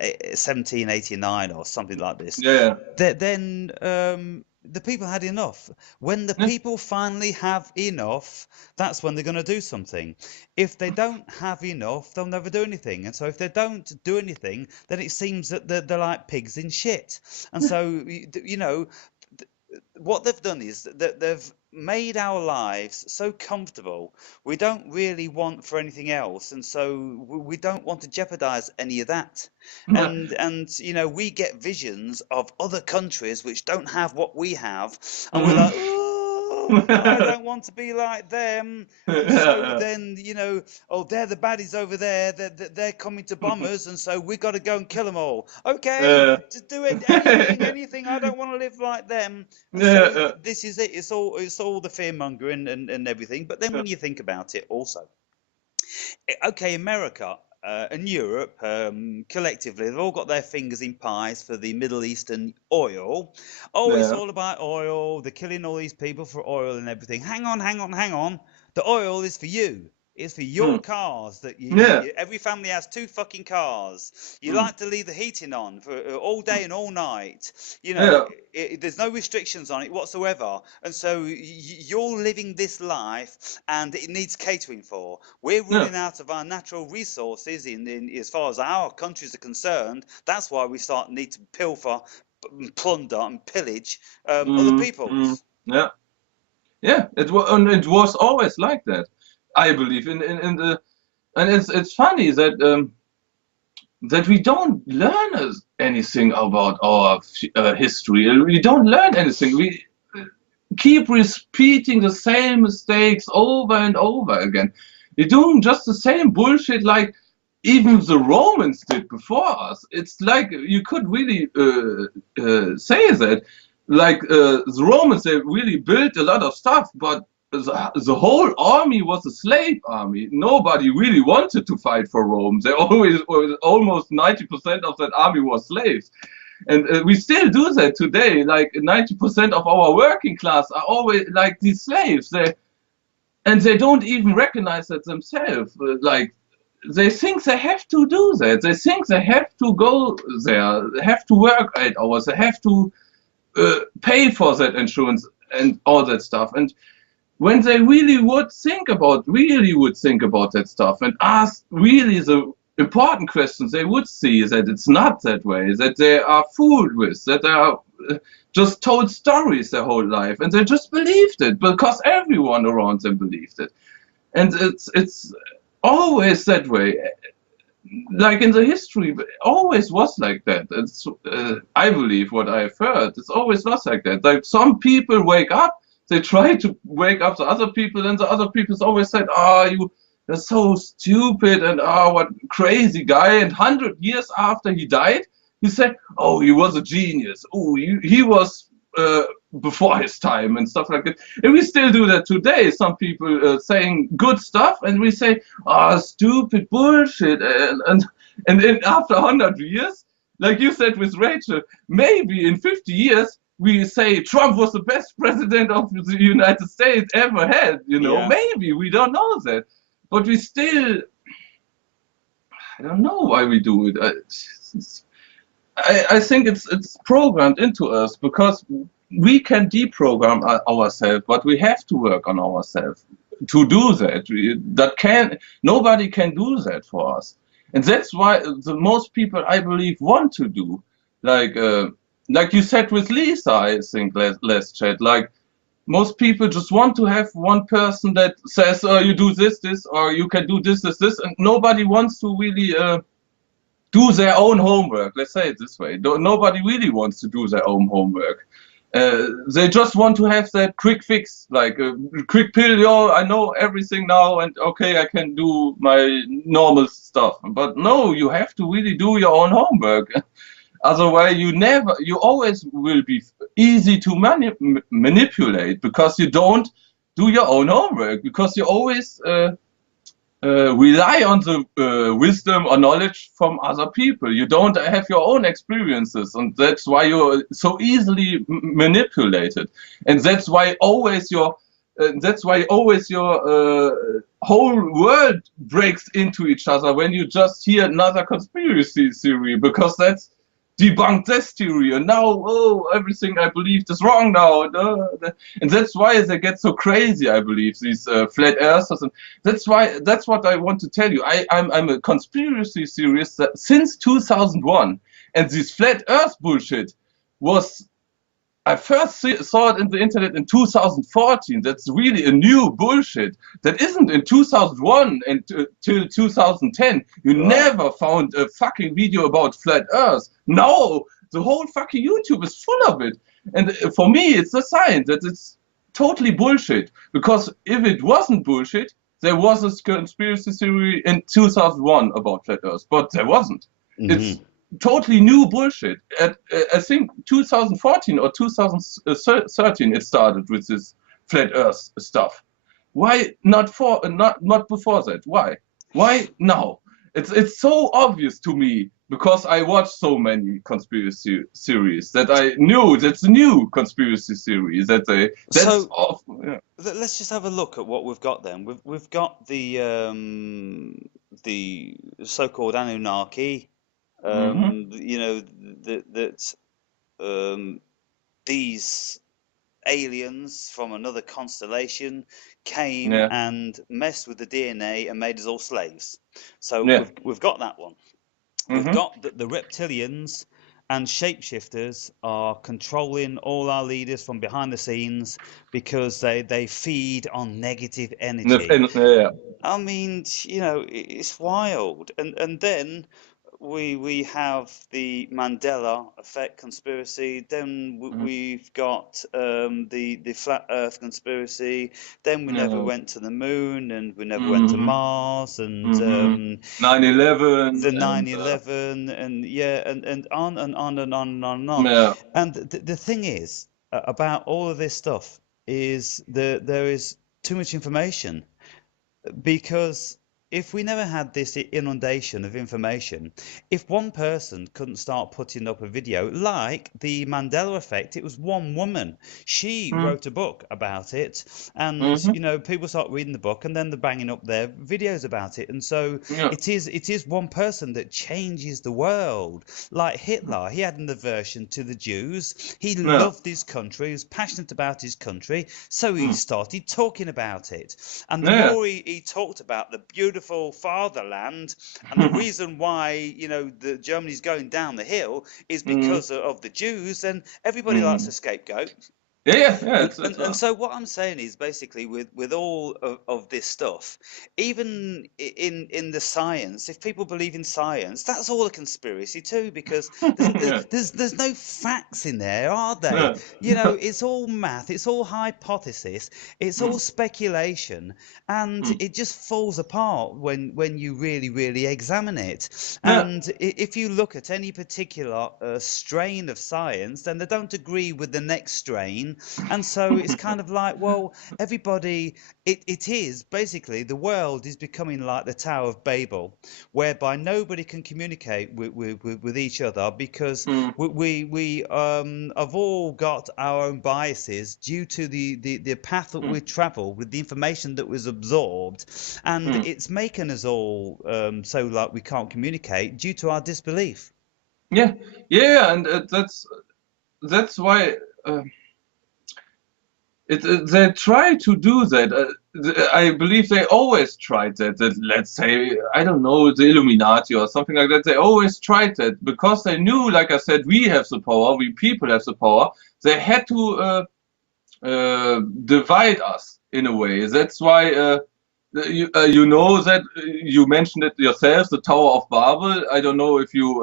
1789 or something like this? yeah, Then the people had enough. When the yeah, people finally have enough, that's when they're going to do something. If they don't have enough, they'll never do anything. And so if they don't do anything, then it seems that they're like pigs in shit. And so, you know, what they've done is that they've made our lives so comfortable. We don't really want for anything else, and so we don't want to jeopardize any of that. yeah, And you know, we get visions of other countries which don't have what we have, and we're mhm. like, oh, I don't want to be like them. And so Yeah, then, you know, oh, they're the baddies over there. They're coming to bomb us, and so we got to go and kill them all. Okay, yeah. just do it. Anything. I don't want to live like them. And so Yeah, this is it. It's all the fear mongering and everything. But then yeah, when you think about it, also, okay, America and Europe collectively, they've all got their fingers in pies for the Middle Eastern oil. Oh, it's yeah, all about oil. They're killing all these people for oil and everything. Hang on, hang on, hang on. The oil is for you. It's for your mm, cars that yeah, every family has 2 fucking cars. You mm, like to leave the heating on for all day and all night. You know, yeah, there's no restrictions on it whatsoever. And so you're living this life and it needs catering for. We're yeah, running out of our natural resources in as far as our countries are concerned. That's why we need to pilfer, plunder and pillage other mm, people. mm, yeah, yeah. It was always like that. I believe in the, and it's funny that that we don't learn anything about our history. We don't learn anything. We keep repeating the same mistakes over and over again. We're doing just the same bullshit like even the Romans did before us. It's like you could really say that, like the Romans, they really built a lot of stuff, but the whole army was a slave army. Nobody really wanted to fight for Rome. They always, almost 90% of that army was slaves. And we still do that today. Like 90% of our working class are always like these slaves. And they don't even recognize that themselves. Like they think they have to do that. They think they have to go there. They have to work 8 hours. They have to pay for that insurance and all that stuff. And when they would think about that stuff and ask really the important questions, they would see that it's not that way, that they are fooled with, that they are just told stories their whole life, and they just believed it because everyone around them believed it. And it's always that way. Like in the history, it always was like that. It's I believe what I've heard. It's always was like that. Like some people wake up, they try to wake up the other people, and the other people's always said, "Oh, you're so stupid," and "Oh, what crazy guy." And 100 years after he died, he said, "Oh, he was a genius. Oh, he was before his time," and stuff like that. And we still do that today. Some people saying good stuff, and we say, "Oh, stupid bullshit," and then after 100 years, like you said with Rachel, maybe in 50 years we say Trump was the best president of the United States ever had. You know, Yeah. maybe we don't know that, but we still. I don't know why we do it. I think it's programmed into us because we can deprogram ourselves, but we have to work on ourselves. to do that. Nobody can do that for us, and that's why the most people, I believe, want to do like you said with Lisa, I think last chat, like most people just want to have one person that says, you do this, or you can do this, and nobody wants to really do their own homework. Let's say it this way. Nobody really wants to do their own homework. They just want to have that quick fix, like a quick pill. Yo, I know everything now, and okay, I can do my normal stuff. But no, you have to really do your own homework. Otherwise, you always will be easy to manipulate because you don't do your own homework, because you always rely on the wisdom or knowledge from other people. You don't have your own experiences, and that's why you're so easily manipulated. And that's why always your whole world breaks into each other when you just hear another conspiracy theory, because that's debunked this theory, and now everything I believed is wrong now, and that's why they get so crazy. I believe these flat earthers, and that's what I want to tell you. I'm a conspiracy theorist since 2001, and this flat earth bullshit was. I first saw it in the internet in 2014. That's really a new bullshit. That isn't in 2001 and till 2010. You never found a fucking video about flat Earth. No, the whole fucking YouTube is full of it. And for me, it's a sign that it's totally bullshit. Because if it wasn't bullshit, there was a conspiracy theory in 2001 about flat Earth, but there wasn't. It's totally new bullshit. I think 2014 or 2013 it started with this flat Earth stuff. Why not before that? Why now? It's so obvious to me, because I watched so many conspiracy theories that I knew that's a new conspiracy theory. Let's just have a look at what we've got then. We've got the so-called Anunnaki. You know that these aliens from another constellation came and messed with the DNA and made us all slaves. So we've got that one. We've got that the reptilians and shapeshifters are controlling all our leaders from behind the scenes because they feed on negative energy. I mean, you know, it's wild. And then we have the Mandela effect conspiracy. Then we've got the flat Earth conspiracy. Then we never went to the moon, and we never went to Mars, and 9/11, the 9/11, and on and on and on and on and on. And the thing is about all of this stuff is there is too much information, because if we never had this inundation of information, if one person couldn't start putting up a video, like the Mandela effect, it was one woman. She wrote a book about it, and you know, people start reading the book, and then they're banging up their videos about it. And so it is one person that changes the world. Like Hitler, he had an aversion to the Jews. He loved his country. He was passionate about his country, so he started talking about it. And the more he talked about the beautiful fatherland, and the reason why, you know, the Germany's going down the hill is because of the Jews, and everybody likes a scapegoat. And so what I'm saying is, basically, with all of this stuff, even in the science, if people believe in science, that's all a conspiracy too, because there's no facts in there, are there? You know, it's all math, it's all hypothesis, it's all speculation, and it just falls apart when you really examine it. And if you look at any particular strain of science, then they don't agree with the next strain. And so it's kind of like, well, everybody, it is basically, the world is becoming like the Tower of Babel, whereby nobody can communicate with each other, because we have all got our own biases due to the path that we travel with the information that was absorbed, and it's making us all so like we can't communicate due to our disbelief. And that's why. They try to do that. I believe they always tried that. That let's say, I don't know, the Illuminati or something like that. They always tried that because they knew, like I said, we have the power, we people have the power. They had to divide us in a way. That's why you know that you mentioned it yourself, the Tower of Babel. I don't know if you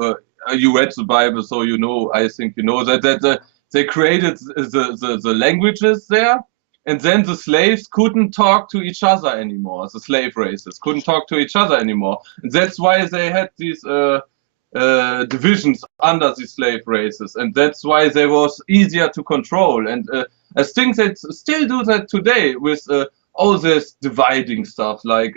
read the Bible, so you know. I think you know that they created the languages there, and then the slaves couldn't talk to each other anymore. The slave races couldn't talk to each other anymore, and that's why they had these divisions under the slave races, and that's why they was easier to control. And I think they still do that today with all this dividing stuff, like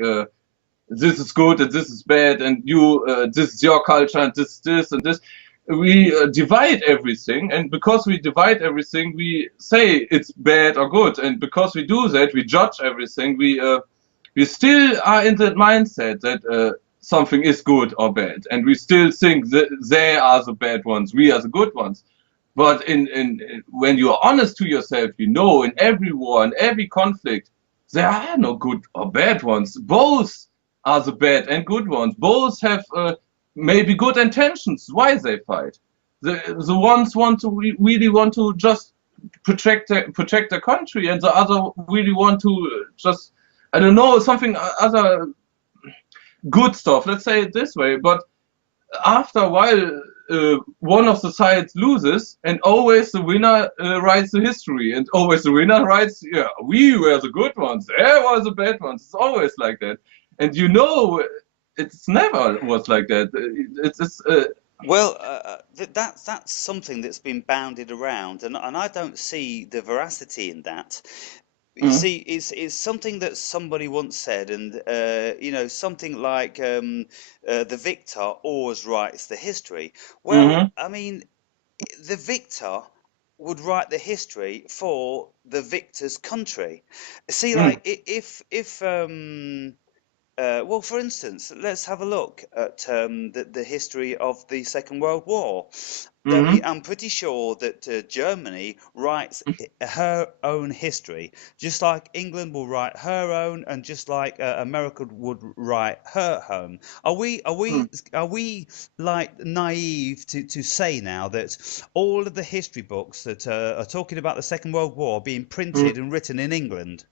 this is good and this is bad, and you this is your culture and this and this. We divide everything, and because we divide everything, we say it's bad or good, and because we do that, we judge everything. We still are in that mindset that something is good or bad, and we still think that they are the bad ones, we are the good ones. But when you are honest to yourself, you know, in every war and every conflict, there are no good or bad ones. Both are the bad and good ones. Both have maybe good intentions why they fight. The ones want to really want to just protect the country, and the other really want to just, I don't know, something other good stuff. Let's say it this way. But after a while, one of the sides loses, and always the winner writes the history, and always the winner writes, yeah, we were the good ones, they were the bad ones. It's always like that, and you know, it's never was like that. It's Well, that's something that's been bounded around, and I don't see the veracity in that. You mm, see, it's something that somebody once said, and you know, something like the victor always writes the history. Well, mhm, I mean, the victor would write the history for the victor's country. See, mm, like if well, for instance, let's have a look at the history of the Second World War. I mean, mhm. I'm pretty sure that Germany writes her own history, just like England will write her own, and just like America would write her own. Mm. Are we like naive to say now that all of the history books that are talking about the Second World War are being printed Mm. and written in England?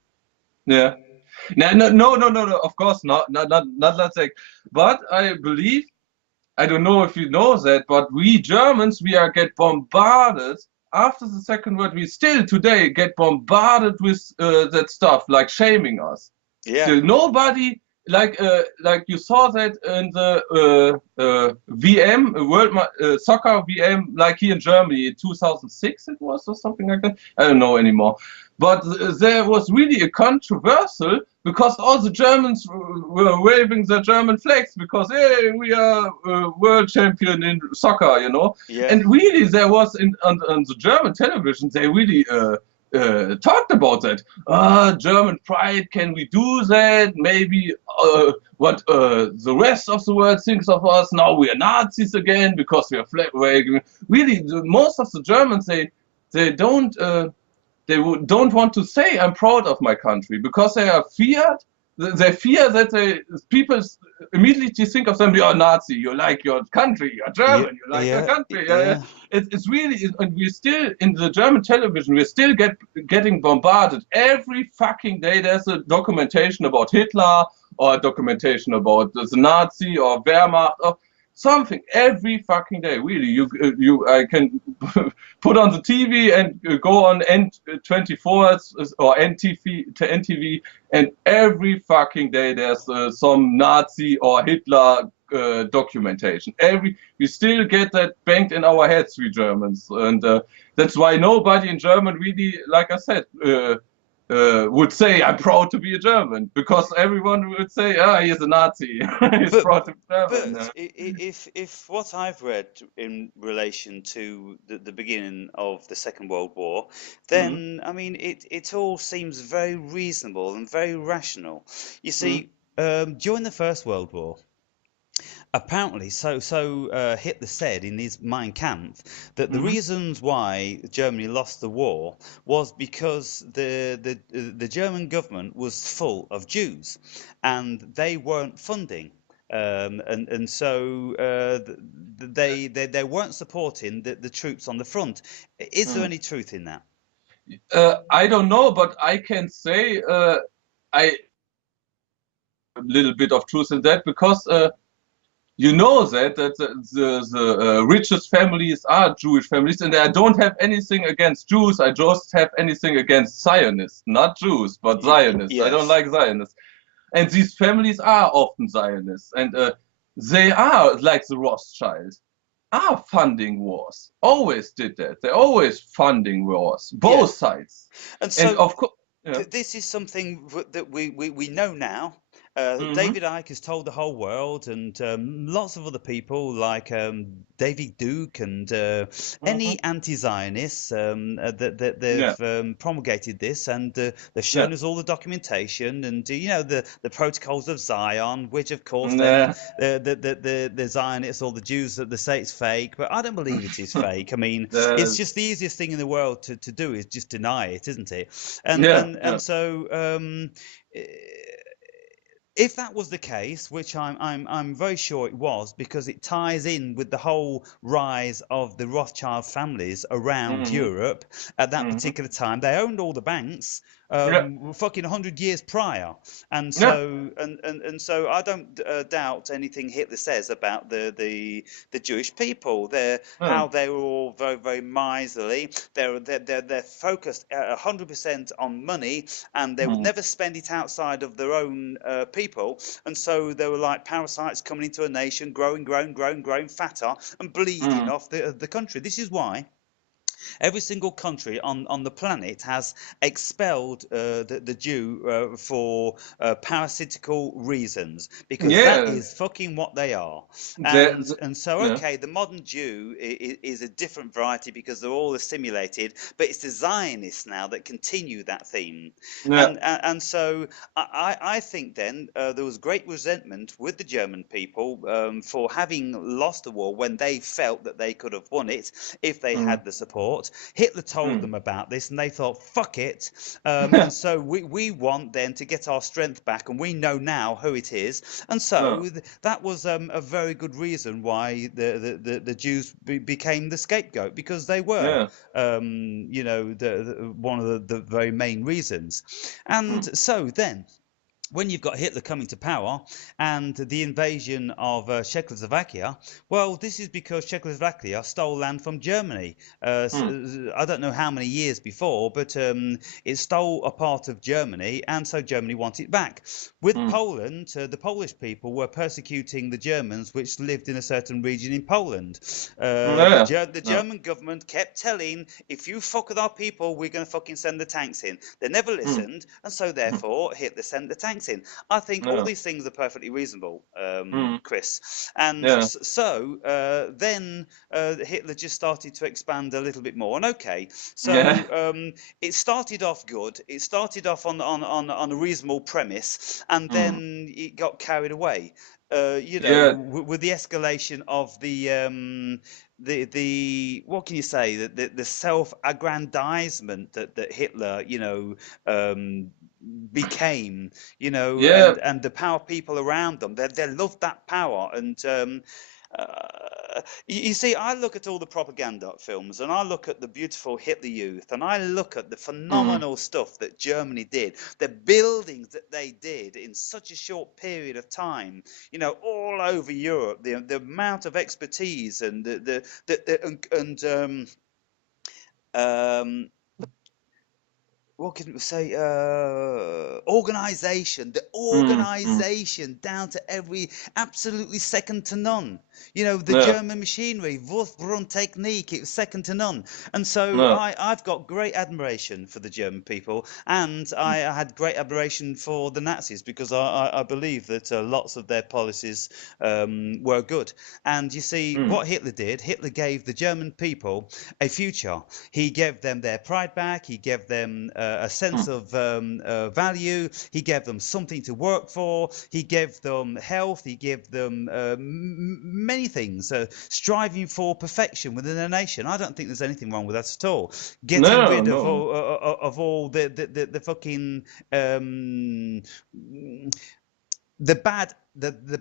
Yeah. No, no, no, no, no, no. Of course not. Not that like. But I believe, I don't know if you know that, but we Germans, we are get bombarded after the Second World. We still today get bombarded with that stuff, like shaming us. Yeah. Still, nobody like you saw that in the VM soccer VM, like here in Germany in 2006 it was or something like that. I don't know anymore. But there was really a controversial because all the Germans were waving their German flags because hey, we are world champion in soccer, you know. Yeah. And really, there was on the German television, they really talked about that. German pride, can we do that? Maybe what the rest of the world thinks of us. Now we are Nazis again because we are flag waving. Really, most of the Germans, they don't. Don't want to say I'm proud of my country because they are feared. They fear that people immediately think of them. You're Nazi. You like your country. You're Yeah. German. You like your Yeah. country. Yeah. It's really, and we're still in the German television. We're still getting bombarded every fucking day. There's a documentation about Hitler or a documentation about the Nazi or Wehrmacht or something every fucking day. Really, you I can put on the TV and go on N24 or NTV, and every fucking day there's some Nazi or Hitler documentation. We still get that banked in our heads, we Germans, and that's why nobody in German really, like I said, would say I'm proud to be a German because everyone would say, ah, he's a Nazi, he's But proud to be German. but if what I've read in relation to the beginning of the Second World War, Mm, then I mean it all seems very reasonable and very rational. You mm, see, during the First World War, Apparently, Hitler said in his Mein Kampf that the Hmm. reasons why Germany lost the war was because the German government was full of Jews, and they weren't funding. And so they weren't supporting the troops on the front. Is there Hmm. any truth in that? I don't know, but I can say I a little bit of truth in that because you know that the richest families are Jewish families, and I don't have anything against Jews. I just have anything against Zionists, not Jews, but Zionists. I don't Yes. like Zionists, and these families are often Zionists, and they are like the Rothschilds, are funding wars. Always did that. They're always funding wars, both Yes. sides, And and so of course, yeah. this is something that we know now. Hmm. David Icke has told the whole world, and lots of other people like David Duke and Hmm. any anti-Zionists that Yeah, they've promulgated this, and they've yeah, shown us all the documentation and the protocols of Zion, which of course then yeah. the Zionists or the Jews that they say it's fake, but I don't believe it is fake. I mean, it's There's, just the easiest thing in the world to do is just deny it, isn't it? And yeah, and yeah. and so eh, if that was the case, which I'm very sure it was, because it ties in with the whole rise of the Rothschild families around Hmm. Europe at that Hmm. particular time. They owned all the banks, Yeah, fucking 100 years prior, and yeah. so I don't doubt anything Hitler says about the Jewish people. Yeah. How they were all very very miserly. They're focused 100% on money, and they would Hmm. never spend it outside of their own people. And so they were like parasites coming into a nation, growing fatter, and bleeding Hmm. off the country. This is why every single country on the planet has expelled the Jew for parasitical reasons, because that Yeah, is fucking what they are. the, And so yeah. okay, the modern Jew is a different variety because they're all assimilated, but it's the Zionists now that continue that theme. Yeah. And so I think then there was great resentment with the German people for having lost the war when they felt that they could have won it if they Hmm. had the support. Hitler told Hmm. them about this, and they thought, "Fuck it!" And so we want then to get our strength back, and we know now who it is. And Yeah. so that was a very good reason why the Jews became the scapegoat, because they were, Yeah. one of the very main reasons. Hmm. And so then when you've got Hitler coming to power and the invasion of Czechoslovakia, well, this is because Czechoslovakia stole land from Germany. Hmm. I don't know how many years before, but it stole a part of Germany, and so Germany wanted it back. With Hmm. Poland, the Polish people were persecuting the Germans which lived in a certain region in Poland. Yeah. The Yeah. German government kept telling, if you fuck with our people, we're going to fucking send the tanks in. They never Hmm. listened, and so Hmm. therefore Hitler sent the tanks in. I think all Yeah. these things are perfectly reasonable, Hmm. Chris. And Yeah. so then Hitler just started to expand a little bit more. And okay, Yeah. so it started off good. It started off on a reasonable premise, and Hmm. then it got carried away. Yeah. With the escalation of the what can you say, the self-aggrandizement that Hitler became, Yeah. and the power people around them, they loved that power. And you see, I look at all the propaganda films, and I look at the beautiful Hitler Youth, and I look at the Hmm. phenomenal stuff that Germany did, the buildings that they did in such a short period of time, all over Europe, the amount of expertise and um, what can we say? Organization, the Hmm. Hmm. organization down to every, absolutely second to none. You know, the Yeah. German machinery, Wurfbrunn technique, it was second to none. And so Yeah. I've got great admiration for the German people, and I had great admiration for the Nazis because I believe that lots of their policies were good. And you see, Mm. what Hitler did, Hitler gave the German people a future. He gave them their pride back. He gave them a sense of value. He gave them something to work for. He gave them health. He gave them many things. Striving for perfection within a nation. I don't think there's anything wrong with that at all. Getting No, rid of no. all the fucking the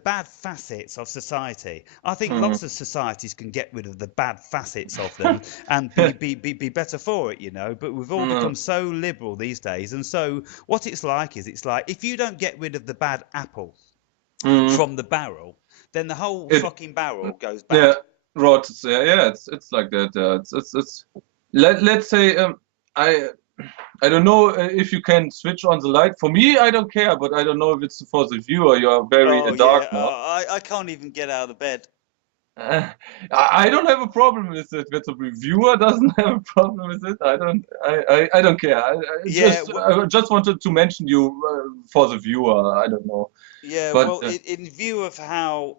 bad facets of society. I think Mhm. lots of societies can get rid of the bad facets of them and be better for it, you know. But we've all No. become so liberal these days, and so what it's like is it's like if you don't get rid of the bad apple Mhm. from the barrel, then the whole It, fucking barrel goes yeah, bad. rots. Yeah, it's like that. It's let's say I I don't know if you can switch on the light. For me, I don't care, but I don't know if it's for the viewer. You are very Oh dark yeah, now. I can't even get out of the bed. Uh, I don't have a problem with it. But the reviewer doesn't have a problem with it. I don't care. Yeah, I just wanted to mention you for the viewer. I don't know, yeah, but well, in view of how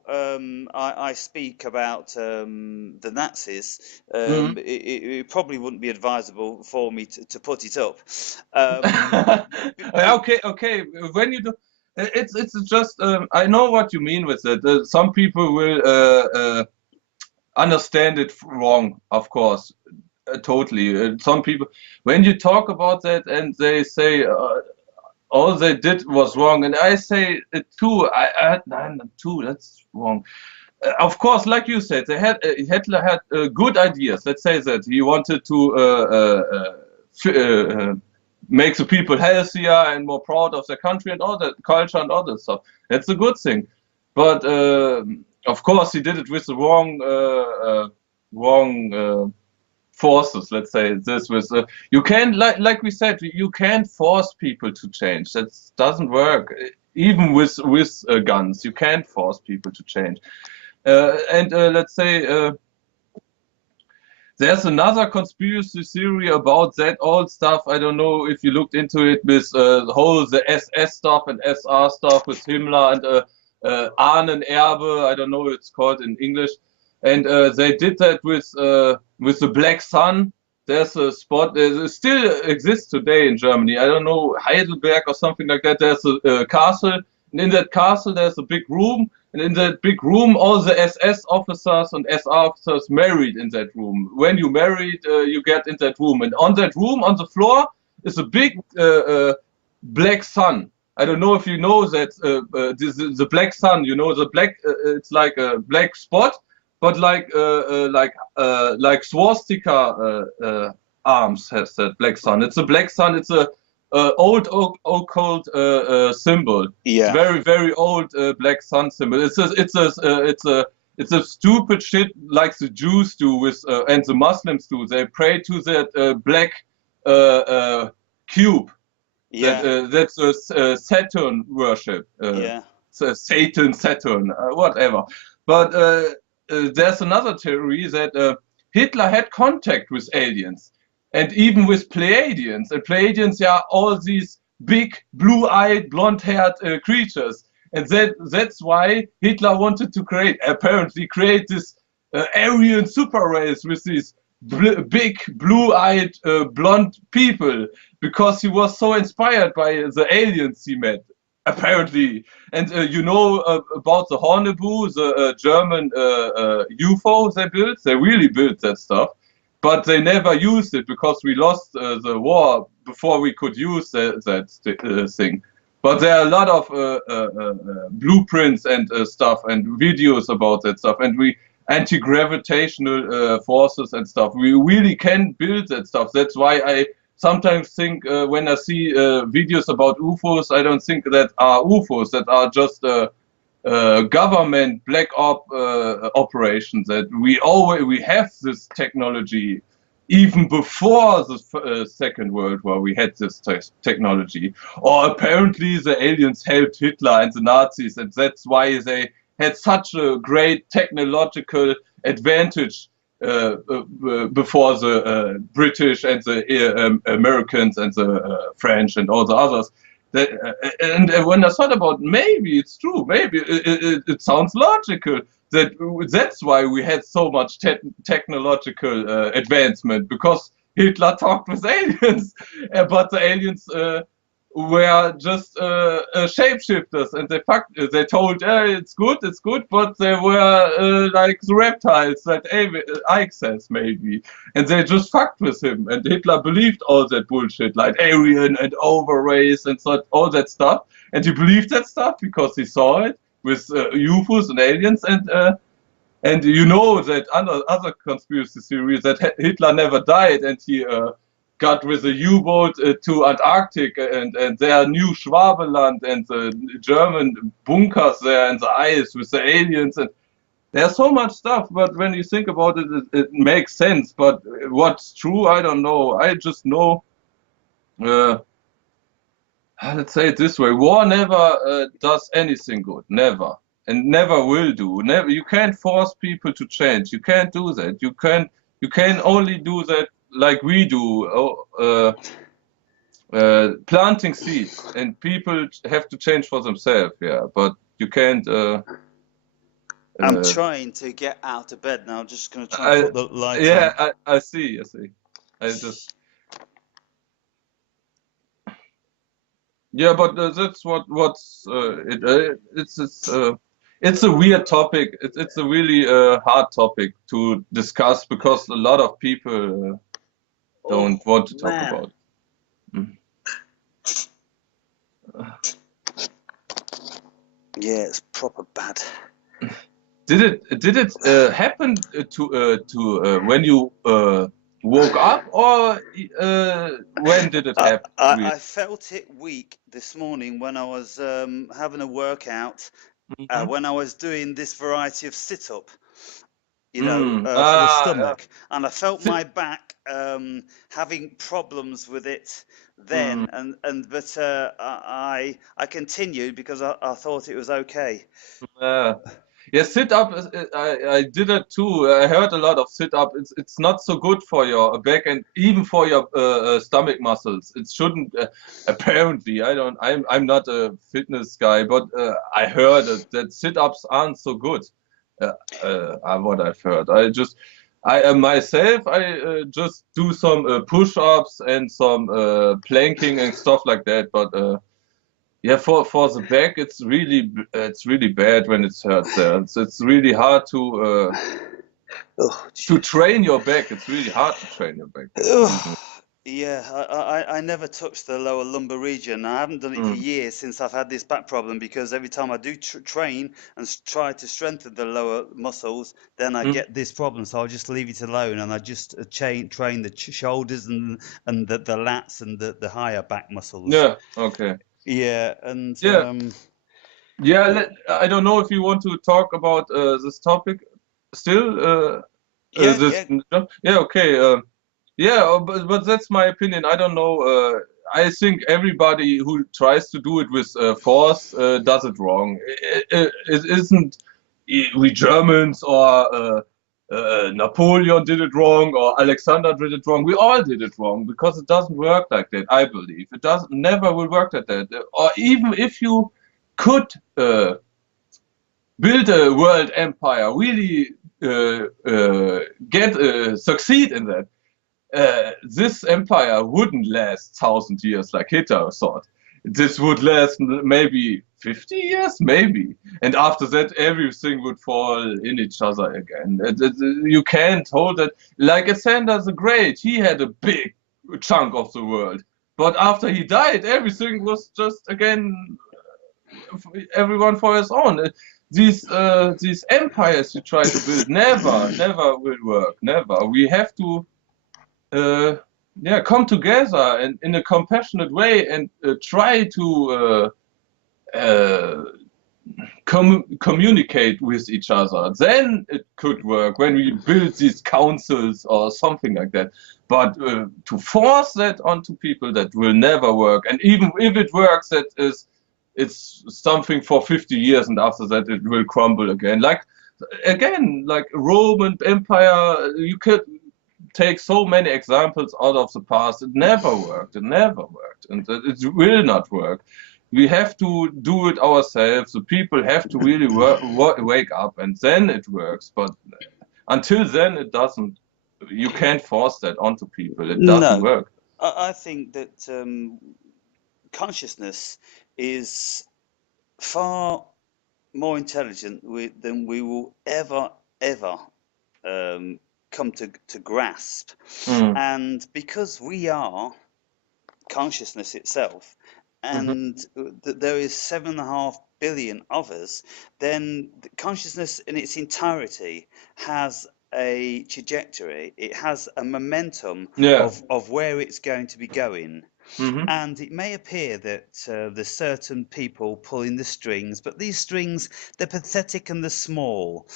I speak about the Nazis, mhm. it probably wouldn't be advisable for me to put it up. Um, Okay, okay. When you do, it's just I know what you mean with it. Some people will understand it wrong, of course, totally. Some people, when you talk about that and they say all they did was wrong, and I say it too. No, too. That's wrong. Of course, like you said, they had Hitler had good ideas. Let's say that he wanted to make the people healthier and more proud of their country and all that culture and all that stuff. That's a good thing. But of course, he did it with the wrong forces. Let's say this was you can't like we said you can't force people to change. That doesn't work. Even with guns, you can't force people to change. And let's say there's another conspiracy theory about that old stuff. I don't know if you looked into it with the SS stuff and SR stuff with Himmler and Ahnenerbe. I don't know what it's called in English. And they did that with the Black Sun. There's a spot. It still exists today in Germany. I don't know, Heidelberg or something like that. There's a castle, and in that castle there's a big room, and in that big room, all the SS officers and SR officers married in that room. When you married, you get in that room. And on that room, on the floor, is a big black sun. I don't know if you know that the black sun. You know the black. It's like a black spot, but like swastika arms has that black sun. It's a black sun. It's a old occult symbol. It's yeah, very old black sun symbol. It's a stupid shit like the Jews do with and the Muslims do. They pray to that black cube. yeah, That's a Saturn worship. yeah, Satan, Saturn, whatever. But there's another theory that Hitler had contact with aliens and even with Pleiadians. And Pleiadians are all these big, blue-eyed, blonde-haired creatures. And that's why Hitler wanted to apparently create this Aryan super race with these big, blue-eyed, blonde people, because he was so inspired by the aliens he met, apparently. And about the Hornebu, the German UFO they built. They really built that stuff, but they never used it because we lost the war before we could use that thing. But there are a lot of blueprints and stuff and videos about that stuff, and we anti-gravitational forces and stuff. We really can build that stuff. That's why I sometimes think when I see videos about UFOs, I don't think that are UFOs, that are just government black op operations. That we have this technology even before the Second World War. We had this technology, or apparently the aliens helped Hitler and the Nazis, and that's why they had such a great technological advantage before the British and the Americans and the French and all the others. That, and when I thought about, maybe it's true, maybe it sounds logical that that's why we had so much technological advancement, because Hitler talked with aliens, but the aliens were just shapeshifters, and they told, it's good, but they were like the reptiles that Ike says, maybe, and they just fucked with him, and Hitler believed all that bullshit, like Aryan and overrace and all that stuff, and he believed that stuff because he saw it with UFOs and aliens, and you know that other conspiracy theories that Hitler never died, and he got with a U-boat to Antarctic, and their new Schwabeland and the German bunkers there and the ice with the aliens, and there's so much stuff, but when you think about it, it makes sense. But what's true, I don't know. I just know, let's say it this way, war never does anything good, never. And never will do. Never. You can't force people to change. You can't do that. You can only do that like we do, planting seeds, and people have to change for themselves. Yeah, but you can't. I'm trying to get out of bed now. I'm just going to try and put the lights on. Yeah, I see. I just. Yeah, but that's what's it's a weird topic. It's a really hard topic to discuss, because a lot of people don't want to talk about it. Yeah, it's proper bad. Did it happen to when you woke up, or when did it happen? I felt it weak this morning when I was having a workout. When I was doing this variety of sit-up, for the stomach, and I felt my back having problems with it then, but I continued because I thought it was okay. Yeah, sit-up, I did it too. I heard a lot of sit-up. It's not so good for your back and even for your stomach muscles. It shouldn't, apparently. I'm not a fitness guy, but I heard that sit-ups aren't so good. What I've heard. I myself just do some push-ups and some planking and stuff like that, but yeah, for the back, it's really bad when it hurts there. It's really hard to train your back. It's really hard to train your back. Yeah, I never touched the lower lumbar region. I haven't done it for years since I've had this back problem, because every time I do train and try to strengthen the lower muscles, then I get this problem. So I'll just leave it alone, and I just train the shoulders and the lats and the higher back muscles. Yeah. Okay. Yeah, and yeah. I don't know if you want to talk about this topic still. Yeah. Okay. Yeah, but that's my opinion. I don't know. I think everybody who tries to do it with force does it wrong. It isn't we Germans or Napoleon did it wrong, or Alexander did it wrong. We all did it wrong, because it doesn't work like that. I believe it never will work like that. Or even if you could build a world empire, really succeed in that, this empire wouldn't last 1,000 years like Hitler thought. This would last maybe 50 years, maybe. And after that, everything would fall in each other again. You can't hold it. Like Alexander the Great, he had a big chunk of the world. But after he died, everything was just, again, everyone for his own. These empires you try to build never will work, never. We have to come together and in a compassionate way and try to communicate with each other. Then it could work, when we build these councils or something like that. But to force that onto people, that will never work. And even if it works, that is it's something for 50 years, and after that it will crumble again. Like Roman Empire, you could take so many examples out of the past. It never worked. It never worked, and it will not work. We have to do it ourselves. The people have to really wake up, and then it works. But until then, it doesn't. You can't force that onto people. It doesn't No, work. I think that consciousness is far more intelligent than we will ever come to grasp. Mm. And because we are consciousness itself, and there is 7.5 billion of us, then the consciousness in its entirety has a trajectory. It has a momentum Yeah. of where it's going to be going. Mhm. And it may appear that there's certain people pulling the strings, but these strings, they're pathetic and they're small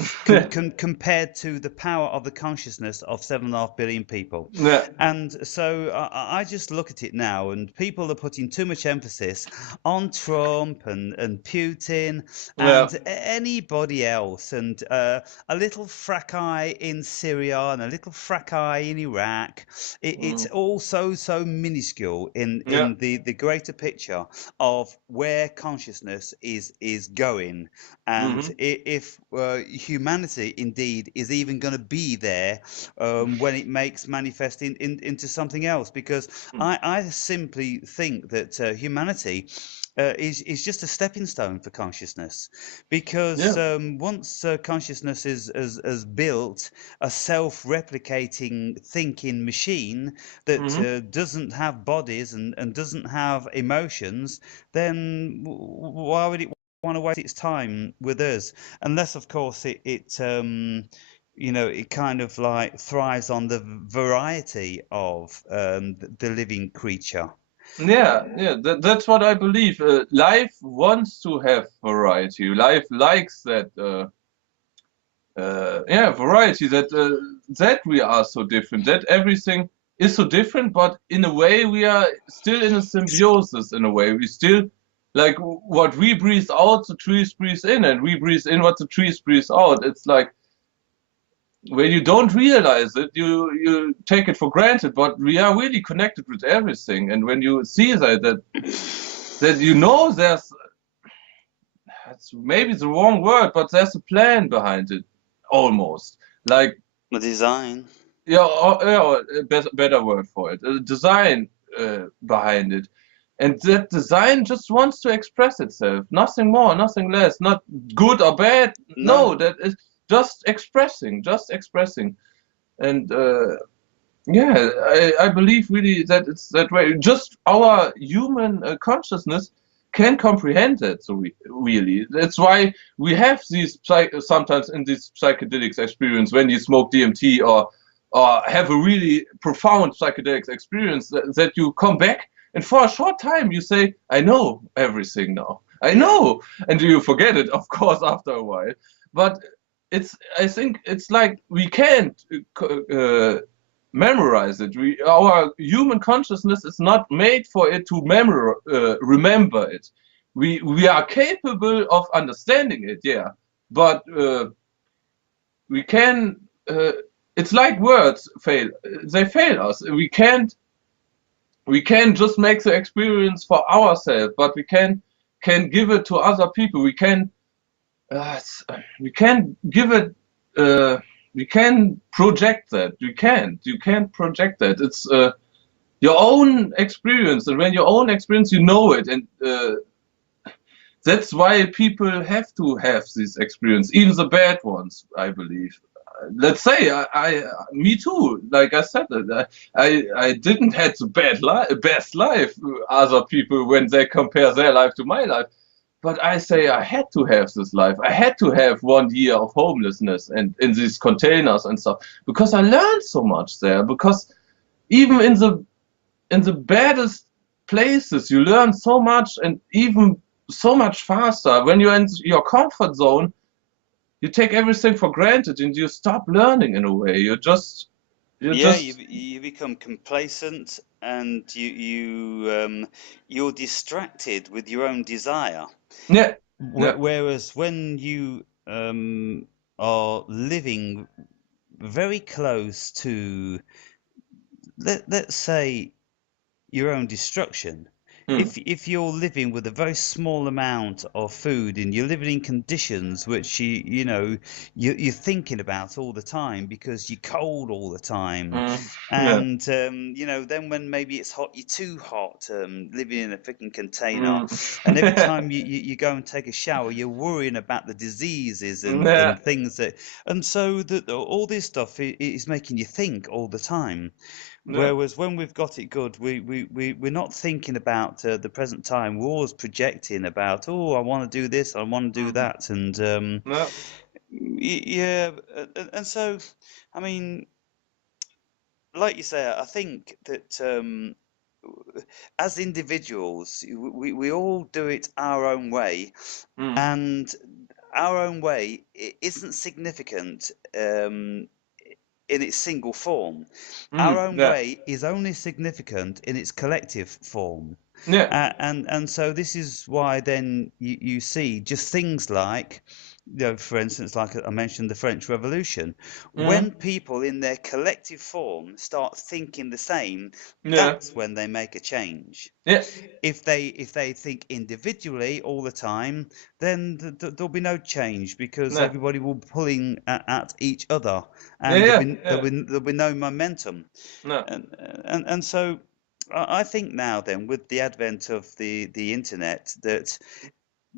compared to the power of the consciousness of 7.5 billion people. Yeah. And so I just look at it now, and people are putting too much emphasis on Trump and Putin Yeah. and anybody else, and a little fracas in Syria and a little fracas in Iraq. It's all so minuscule in Yeah. the greater picture of where consciousness is going, and if humanity indeed is even going to be there when it makes manifest into something else, because I simply think that humanity is just a stepping stone for consciousness, because Yeah. once consciousness is built a self-replicating thinking machine that doesn't have bodies and doesn't have emotions, then why would it want to waste its time with us? Unless, of course, it it kind of like thrives on the variety of the living creature. Yeah, that's what I believe. Life wants to have variety. Life likes that, variety. That we are so different. That everything is so different, but in a way we are still in a symbiosis. In a way, we still like what we breathe out, the trees breathe in, and we breathe in what the trees breathe out. It's like when you don't realize it, you take it for granted, but we are really connected with everything. And when you see that you know that's maybe the wrong word, but there's a plan behind it, almost like The design. better word for it, a design behind it. And that design just wants to express itself, nothing more, nothing less, not good or bad. No, that is just expressing. And I believe really that it's that way. Just our human consciousness can comprehend it. So really, that's why we have these sometimes in these psychedelics experience when you smoke DMT or have a really profound psychedelic experience that you come back and for a short time you say, I know everything now. I know, and you forget it, of course, after a while. But I think it's like we can't memorize it. Our human consciousness is not made for it to remember it. We are capable of understanding it, yeah, but we can. It's like words fail. They fail us. We can't just make the experience for ourselves, but we can give it to other people. We can give it. We can project that. You can't project that. It's your own experience, and when your own experience, you know it, and that's why people have to have this experience, even the bad ones, I believe. Let's say me too. Like I said, I didn't have the best life. Other people, when they compare their life to my life, but I say I had to have this life. I had to have 1 year of homelessness and in these containers and stuff, because I learned so much there. Because even in the baddest places, you learn so much, and even so much faster. When you're in your comfort zone, you take everything for granted and you stop learning in a way. You become complacent, and you're distracted with your own desire. Yeah, yeah. Whereas when you are living very close to, let's say, your own destruction. Mm, If you're living with a very small amount of food and you're living in conditions which you're thinking about all the time because you're cold all the time, yeah. and then when maybe it's hot, you're too hot, living in a freaking container, Mm. and every time you go and take a shower, you're worrying about the diseases Yeah, and things that, and so that all this stuff is making you think all the time. yeah. Whereas when we've got it good, we're not thinking about the present time. We're always projecting about, oh, I want to do this, I want to do Mhm. that, and Yeah. yeah, and so, I mean, like you say, I think that as individuals, we all do it our own way, Mm. and our own way isn't significant in its single form. Our Mm. own Yeah. way is only significant in its collective form. Yeah. And so this is why then you see just things like, for instance, like I mentioned, the French Revolution. Mm. When people in their collective form start thinking the same, Yeah. that's when they make a change. Yeah. If they think individually all the time, then there'll be no change because Yeah. everybody will be pulling at each other, Yeah. and Yeah. Yeah. there'll be no momentum. Yeah. And so I think now then, with the advent of the internet, that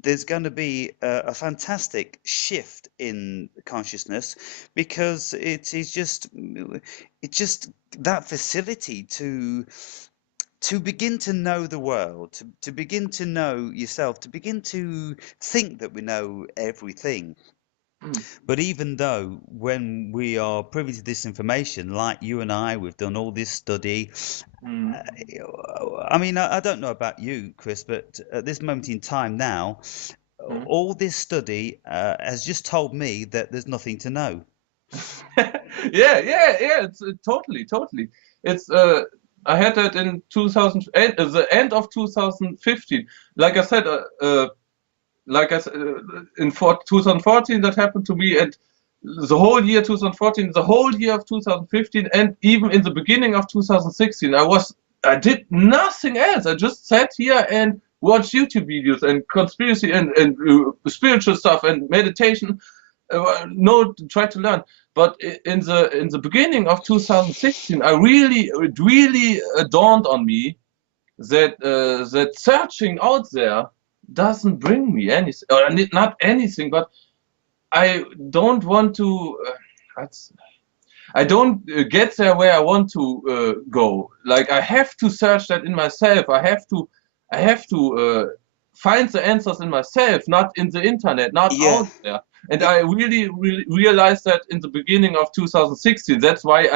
there's going to be a fantastic shift in consciousness, because it's just that facility to begin to know the world, to begin to know yourself, to begin to think that we know everything. Mm. But even though when we are privy to this information, like you and I, we've done all this study. Mm. I mean, I don't know about you, Chris, but at this moment in time now, Mm. all this study has just told me that there's nothing to know. Yeah, yeah, yeah. It's totally, totally. It's I had that in 2008, the end of 2015. Like I said, like I said, in 2014 that happened to me, and the whole year 2014, the whole year of 2015, and even in the beginning of 2016, I did nothing else. I just sat here and watched YouTube videos and conspiracy and spiritual stuff and meditation. No, try to learn. But in the beginning of 2016, it really dawned on me that that searching out there doesn't bring me anything, or not anything, but I don't want to. I don't get there where I want to go. Like I have to search that in myself. I have to find the answers in myself, not in the internet, not Yeah, out there. And I really realized that in the beginning of 2016. That's why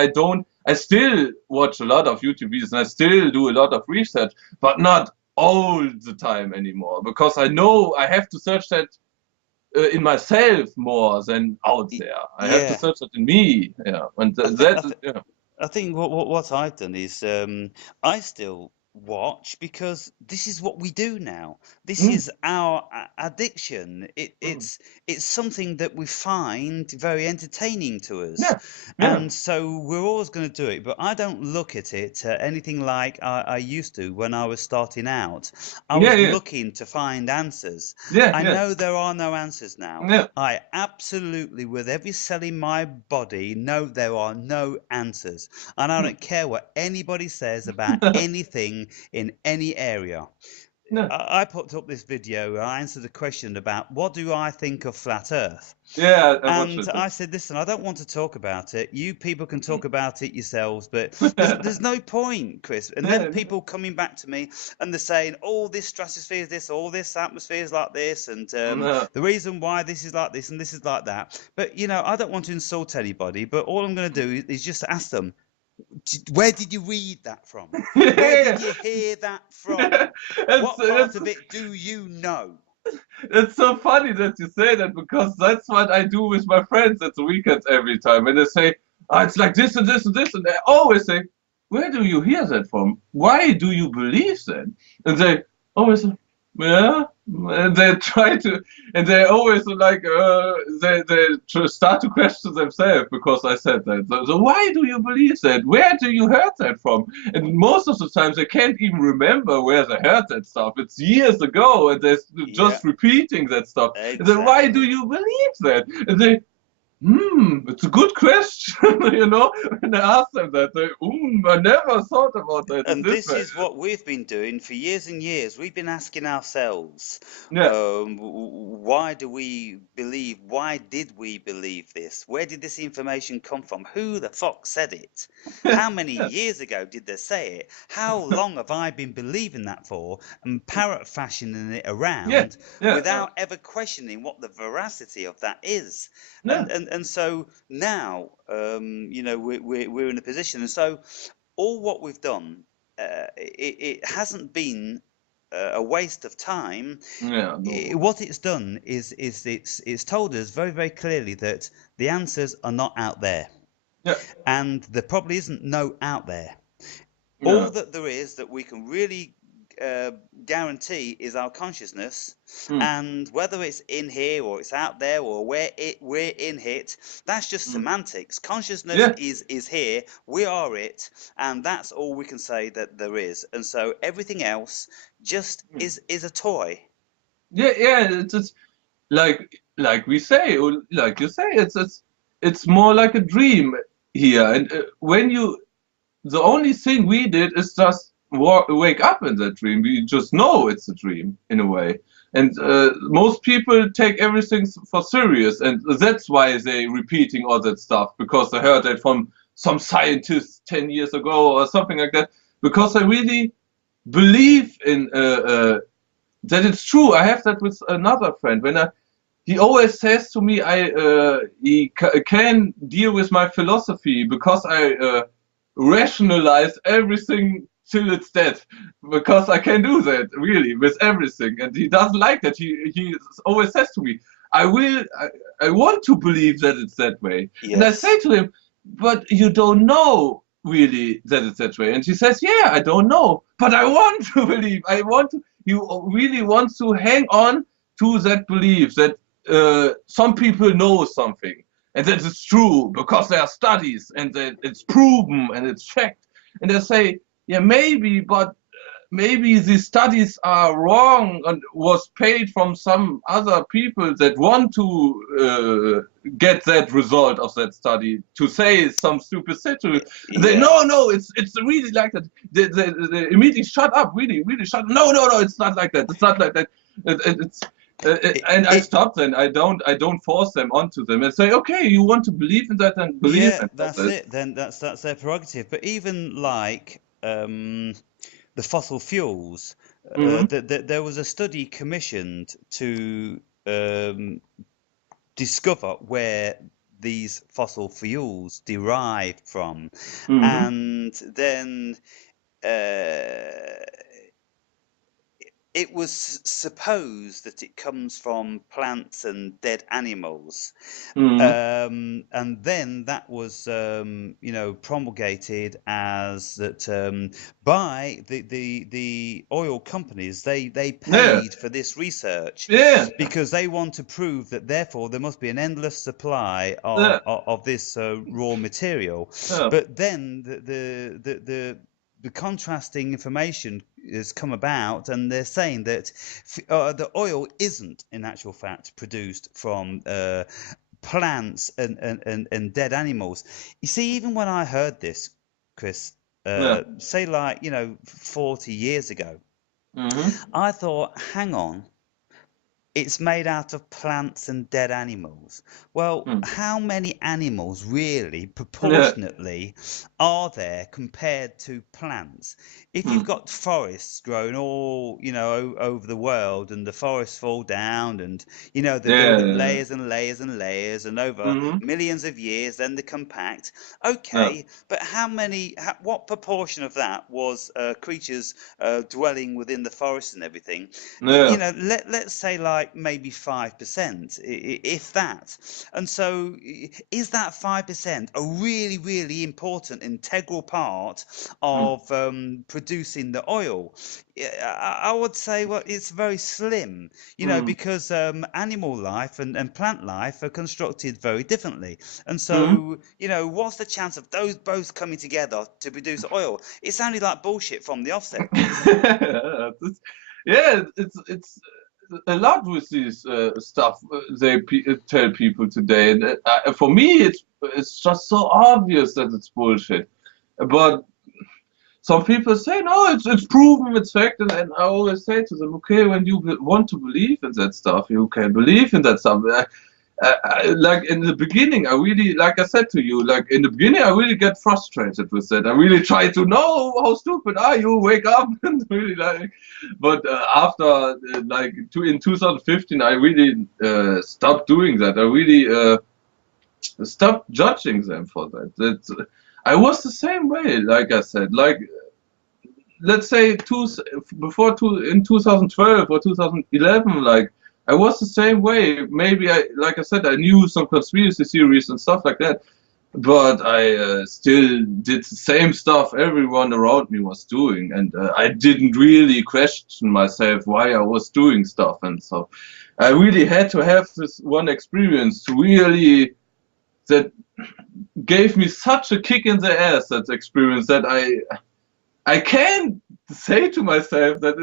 I still watch a lot of YouTube videos and I still do a lot of research, but not all the time anymore, because I know I have to search that in myself more than out there. I have to yeah. search it in me. Yeah, and I think I that think yeah. I think what I've done is I still watch because this is what we do now. This Mm, is our addiction. mm. It's something that we find very entertaining to us, Yeah, yeah, and so we're always going to do it. But I don't look at it anything like I used to when I was starting out. I yeah, was yeah, looking to find answers. yeah, I yeah, know there are no answers now. yeah. I absolutely, with every cell in my body, know there are no answers. And I Mm. don't care what anybody says about anything in any area. Yeah, I put up this video. I answered a question about what do I think of flat Earth, yeah. I watched and it. I said, listen, I don't want to talk about it. You people can Mm. talk about it yourselves, but there's no point, Chris. And then Yeah, people coming back to me and they're saying, oh, this stratosphere is this, all this atmosphere is like this, and yeah. the reason why this is like this and this is like that. But I don't want to insult anybody, but all I'm going to do is just ask them, where did you read that from? Where Yeah, did you hear that from? yeah. It's, What part it's of it do you know? it's so funny that you say that, because that's what I do with my friends at the weekends every time. And they say, oh, it's like this and this and this. And I always say, where do you hear that from? Why do you believe that? And they always, yeah, and they try to, and they always like, start to question themselves because I said that. So why do you believe that? Where do you heard that from? And most of the times they can't even remember where they heard that stuff. It's years ago, and they're Yeah, just repeating that stuff. And then why do exactly. you believe that? And they, it's a good question, when I ask them that, they, I never thought about that in And this this way. is what we've been doing for years and years. We've been asking ourselves, Yeah, why do we believe, why did we believe this? Where did this information come from? Who the fuck said it? How many yeah, years ago did they say it? How long have I been believing that for and parrot fashioning it yeah, around yeah, without ever questioning what the veracity of that is? yeah, And so now, we're in a position, and so all what we've done, it hasn't been a waste of time. yeah, no, What it's done is it's told us very, very clearly that the answers are not out there, yeah, and there probably isn't no out there. All yeah, that there is that we can really uh, guarantee is our consciousness, mm, and whether it's in here or it's out there or we're in it, that's just mm, semantics. Consciousness yeah, is here, we are it, and that's all we can say that there is. And so everything else just mm. is a toy. Yeah, it's like we say, or like you say, it's more like a dream here. And when you, the only thing we did is just wake up in that dream. We just know it's a dream in a way. And most people take everything for serious, and that's why they repeating all that stuff because they heard it from some scientist 10 years ago or something like that. Because they really believe in that it's true. I have that with another friend. He always says to me, can deal with my philosophy because I rationalize everything till it's dead because I can do that really with everything, and he doesn't like that. He always says to me, I want to believe that it's that way, and I say Yes. to him, but you don't know really that it's that way, and he says, yeah, I don't know, but I want to believe. I want to. You really want to hang on to that belief that some people know something and that it's true because there are studies and that it's proven and it's fact. And they say, yeah, maybe, but maybe these studies are wrong and was paid from some other people that want to get that result of that study to say some stupid shit. They Yeah. no, it's really like that. They immediately shut up, really shut up. No, it's not like that. It's not like that. It's It, and I it, stop them. I don't force them onto them and say, okay, you want to believe in that and believe, yeah, and that's that's it. it. Then that's their prerogative. But even like the fossil fuels, Mm-hmm. there was a study commissioned to discover where these fossil fuels derived from, Mm-hmm. and then uh, it was supposed that it comes from plants and dead animals. Mm-hmm. And then that was, promulgated as that by the oil companies. They Yeah, paid for this research yeah, because they want to prove that therefore there must be an endless supply yeah, of this raw material. yeah. But then the contrasting information has come about, and they're saying that the oil isn't, in actual fact, produced from plants and dead animals. You see, even when I heard this, Chris, Yeah. say like 40 years ago, Mm-hmm. I thought, hang on, it's made out of plants and dead animals. Well, Mm. how many animals really Yeah. proportionately are there compared to plants? If you've Mm. got forests growing all, over the world, and the forests fall down, and, they build up Yeah. layers and layers and layers, and over Mm-hmm. millions of years, then they compact. Yeah. Okay, but what proportion of that was creatures dwelling within the forest and everything? Yeah. Let's say like like maybe 5%, if that. And so, is that 5% a really, really important, integral part of producing the oil? I would say, well, it's very slim, because animal life and plant life are constructed very differently. And so, what's the chance of those both coming together to produce oil? It sounded like bullshit from the offset. Yeah, it's a lot with these stuff they tell people today, and for me it's just so obvious that it's bullshit. But some people say no, it's proven, it's fact, and I always say to them, okay, when you want to believe in that stuff, you can believe in that stuff. Like in the beginning, I really, like I said to you, like in the beginning, I really get frustrated with that. I really try to know how stupid are you, wake up, and really like. But after in 2015, I really stopped doing that. I really stopped judging them for that. I was the same way, like I said, like. Let's say in 2012 or 2011, like I was the same way. Maybe like I said, I knew some conspiracy theories and stuff like that, but I still did the same stuff everyone around me was doing, and I didn't really question myself why I was doing stuff. And so I really had to have this one experience to really, that gave me such a kick in the ass, that experience, that I can say to myself that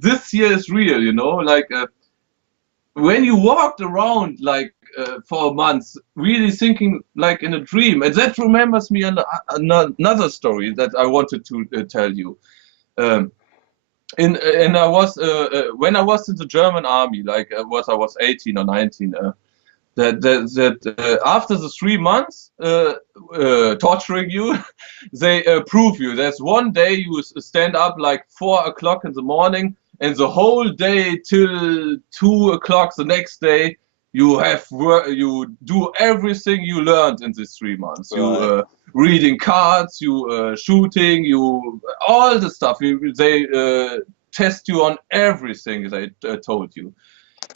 this year is real, like when you walked around like for months, really thinking like in a dream. And that remembers me another story that I wanted to tell you. And I was when I was in the German army, like I was 18 or 19. That after the 3 months torturing you, they prove you. There's one day you stand up like 4 o'clock in the morning, and the whole day till 2 o'clock the next day, you do everything you learned in these 3 months. Right. You reading cards, you shooting, you all the stuff. They test you on everything they told you.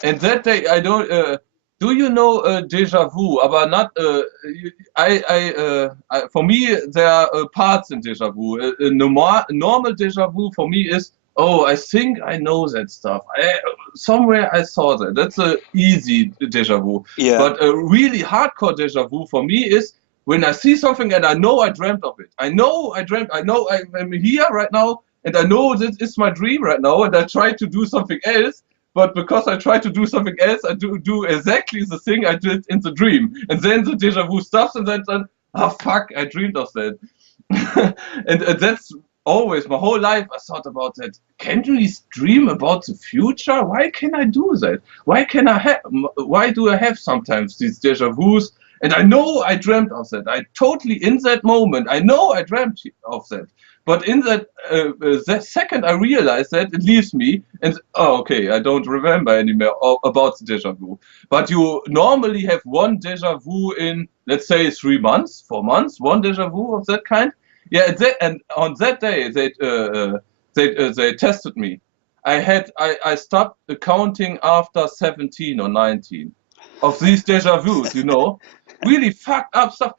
And that day, I don't. Do you know déjà vu? But not. For me, there are parts in déjà vu. Normal déjà vu for me is, oh, I think I know that stuff. Somewhere I saw that. That's a easy déjà vu. Yeah. But a really hardcore déjà vu for me is when I see something and I know I dreamt of it. I know I'm here right now, and I know this is my dream right now, and I try to do something else. But because I try to do something else, I do exactly the thing I did in the dream. And then the déjà vu stops, and then, oh fuck, I dreamed of that. And that's always, my whole life, I thought about that. Can you dream about the future? Why can I do that? Why do I have sometimes these déjà vus? And I know I dreamt of that. I totally, in that moment, I know I dreamt of that. But in that second I realized that, it leaves me, and okay, I don't remember anymore about the déjà vu. But you normally have one déjà vu in, let's say, 3 months, 4 months, one déjà vu of that kind. Yeah, and on that day they tested me. I stopped counting after 17 or 19 of these déjà vus, really fucked up stuff.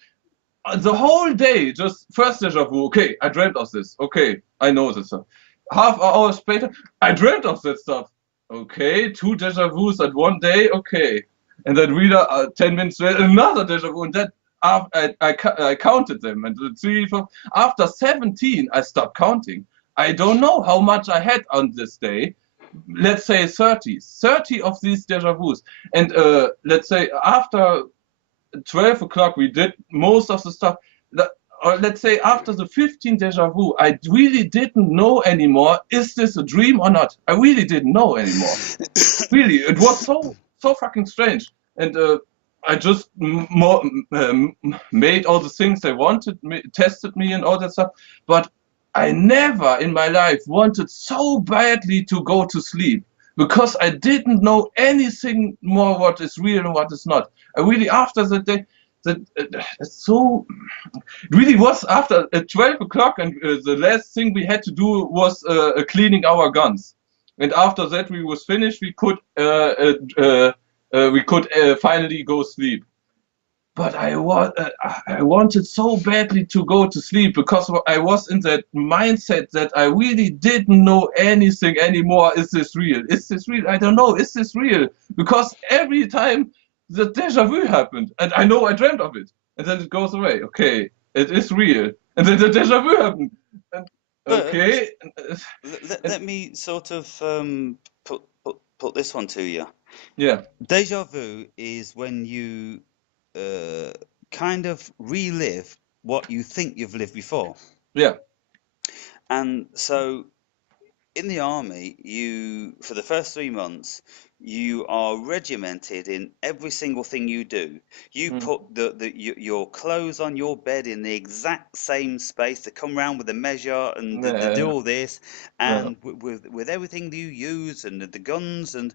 The whole day, just first déjà vu. Okay, I dreamt of this. Okay, I know this stuff. Half hours later, I dreamt of that stuff. Okay, 2 déjà vus at one day. Okay, and then reader 10 minutes later, another déjà vu, and that I counted them, and 3, 4. After 17, I stopped counting. I don't know how much I had on this day. Let's say 30 of these déjà vus, and let's say after 12 o'clock we did most of the stuff. Or let's say after the 15th déjà vu, I really didn't know anymore, is this a dream or not? I really didn't know anymore. Really, it was so fucking strange. And I just made all the things they wanted, tested me and all that stuff. But I never in my life wanted so badly to go to sleep, because I didn't know anything more what is real and what is not. I really, after the day, it really was after 12 o'clock, and the last thing we had to do was cleaning our guns. and after that we was finished, we could finally go sleep. But I wanted so badly to go to sleep because I was in that mindset that I really didn't know anything anymore. Is this real? Is this real? I don't know. Is this real? Because every time the deja vu happened, and I know I dreamt of it, and then it goes away. Okay, it is real, and then the deja vu happened. And, But okay, let me sort of put this one to you. yeah, Deja vu is when you kind of relive what you think you've lived before. yeah, And so in the army, for the first 3 months, you are regimented in every single thing you do. You mm, put your clothes on your bed in the exact same space. To come round with a measure and to do yeah, all this, yeah, and with everything you use and the guns and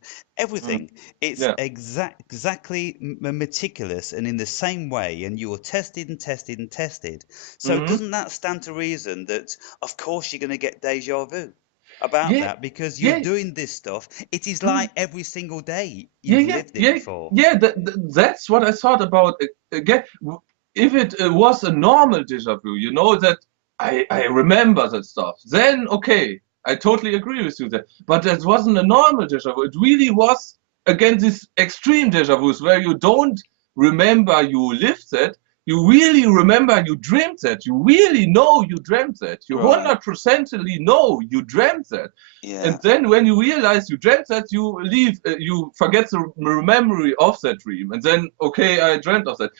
mm, everything, it's yeah, exactly meticulous and in the same way. And you are tested and tested and tested. So hmm, doesn't that stand to reason that of course you're going to get deja vu about yeah, that because you're yeah. doing this stuff? It is Mm. like every single day Yeah, you've yeah, lived it yeah, before. yeah. That's what I thought about. Again, if it was a normal deja vu, you know that I remember that stuff. Then okay, I totally agree with you there. But that wasn't a normal deja vu. It really was again this extreme deja vus where you don't remember you lived that. You really remember you dreamt that. You really know you dreamt that. You Right. 100%ly know you dreamt that. Yeah. And then when you realize you dreamt that, you leave, you forget the memory of that dream. And then, okay, I dreamt of that.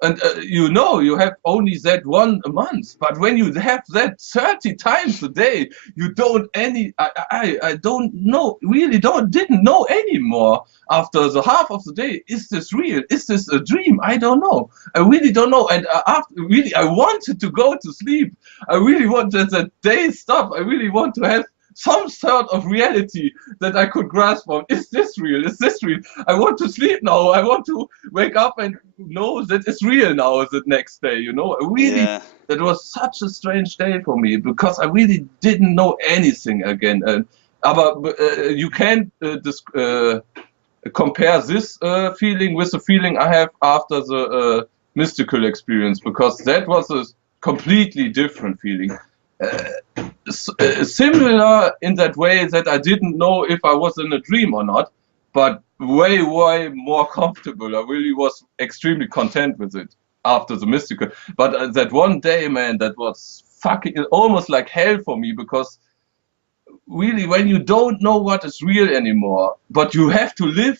And you know you have only that one a month. But when you have that 30 times a day, you don't I don't know, really didn't know anymore after the half of the day. Is this real? Is this a dream? I don't know. I really don't know. And after really, I wanted to go to sleep. I really wanted that day stop. I really want to have some sort of reality that I could grasp on. Is this real? Is this real? I want to sleep now. I want to wake up and know that it's real now the next day, you know? Yeah. That was such a strange day for me because I really didn't know anything again. But you can't compare this feeling with the feeling I have after the mystical experience because that was a completely different feeling. Similar in that way that I didn't know if I was in a dream or not, but way, way more comfortable. I really was extremely content with it after the mystical. But that one day, man, that was fucking almost like hell for me because really, when you don't know what is real anymore, but you have to live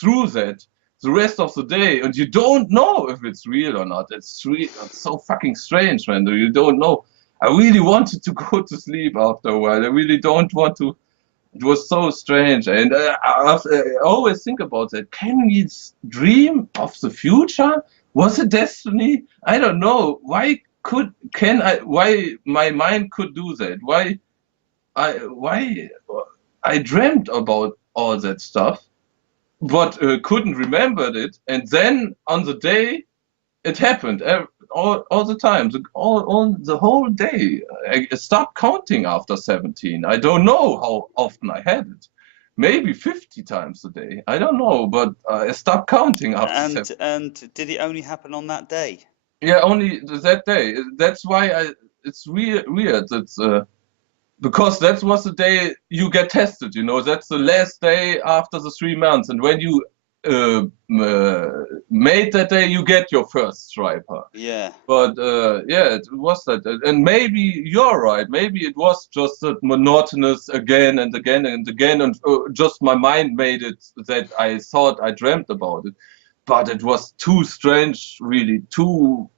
through that the rest of the day, and you don't know if it's real or not. It's so fucking strange, man. You don't know. I really wanted to go to sleep after a while. I really don't want to. It was so strange, and I always think about that. Can we dream of the future? Was it destiny? I don't know. Why my mind could do that? Why I dreamt about all that stuff, but couldn't remember it. And then on the day, it happened all the time, all the whole day. I stopped counting after 17. I don't know how often I had it. Maybe 50 times a day. I don't know, but I stopped counting after 17. And did it only happen on that day? Yeah, only that day. That's why it's weird. It's because that was the day you get tested, you know, that's the last day after the 3 months. And when you uh, made that day, you get your first striper. Yeah. But yeah, it was that. And maybe you're right. Maybe it was just that monotonous again and again and again. And just my mind made it that I thought I dreamt about it. But it was too strange, really, too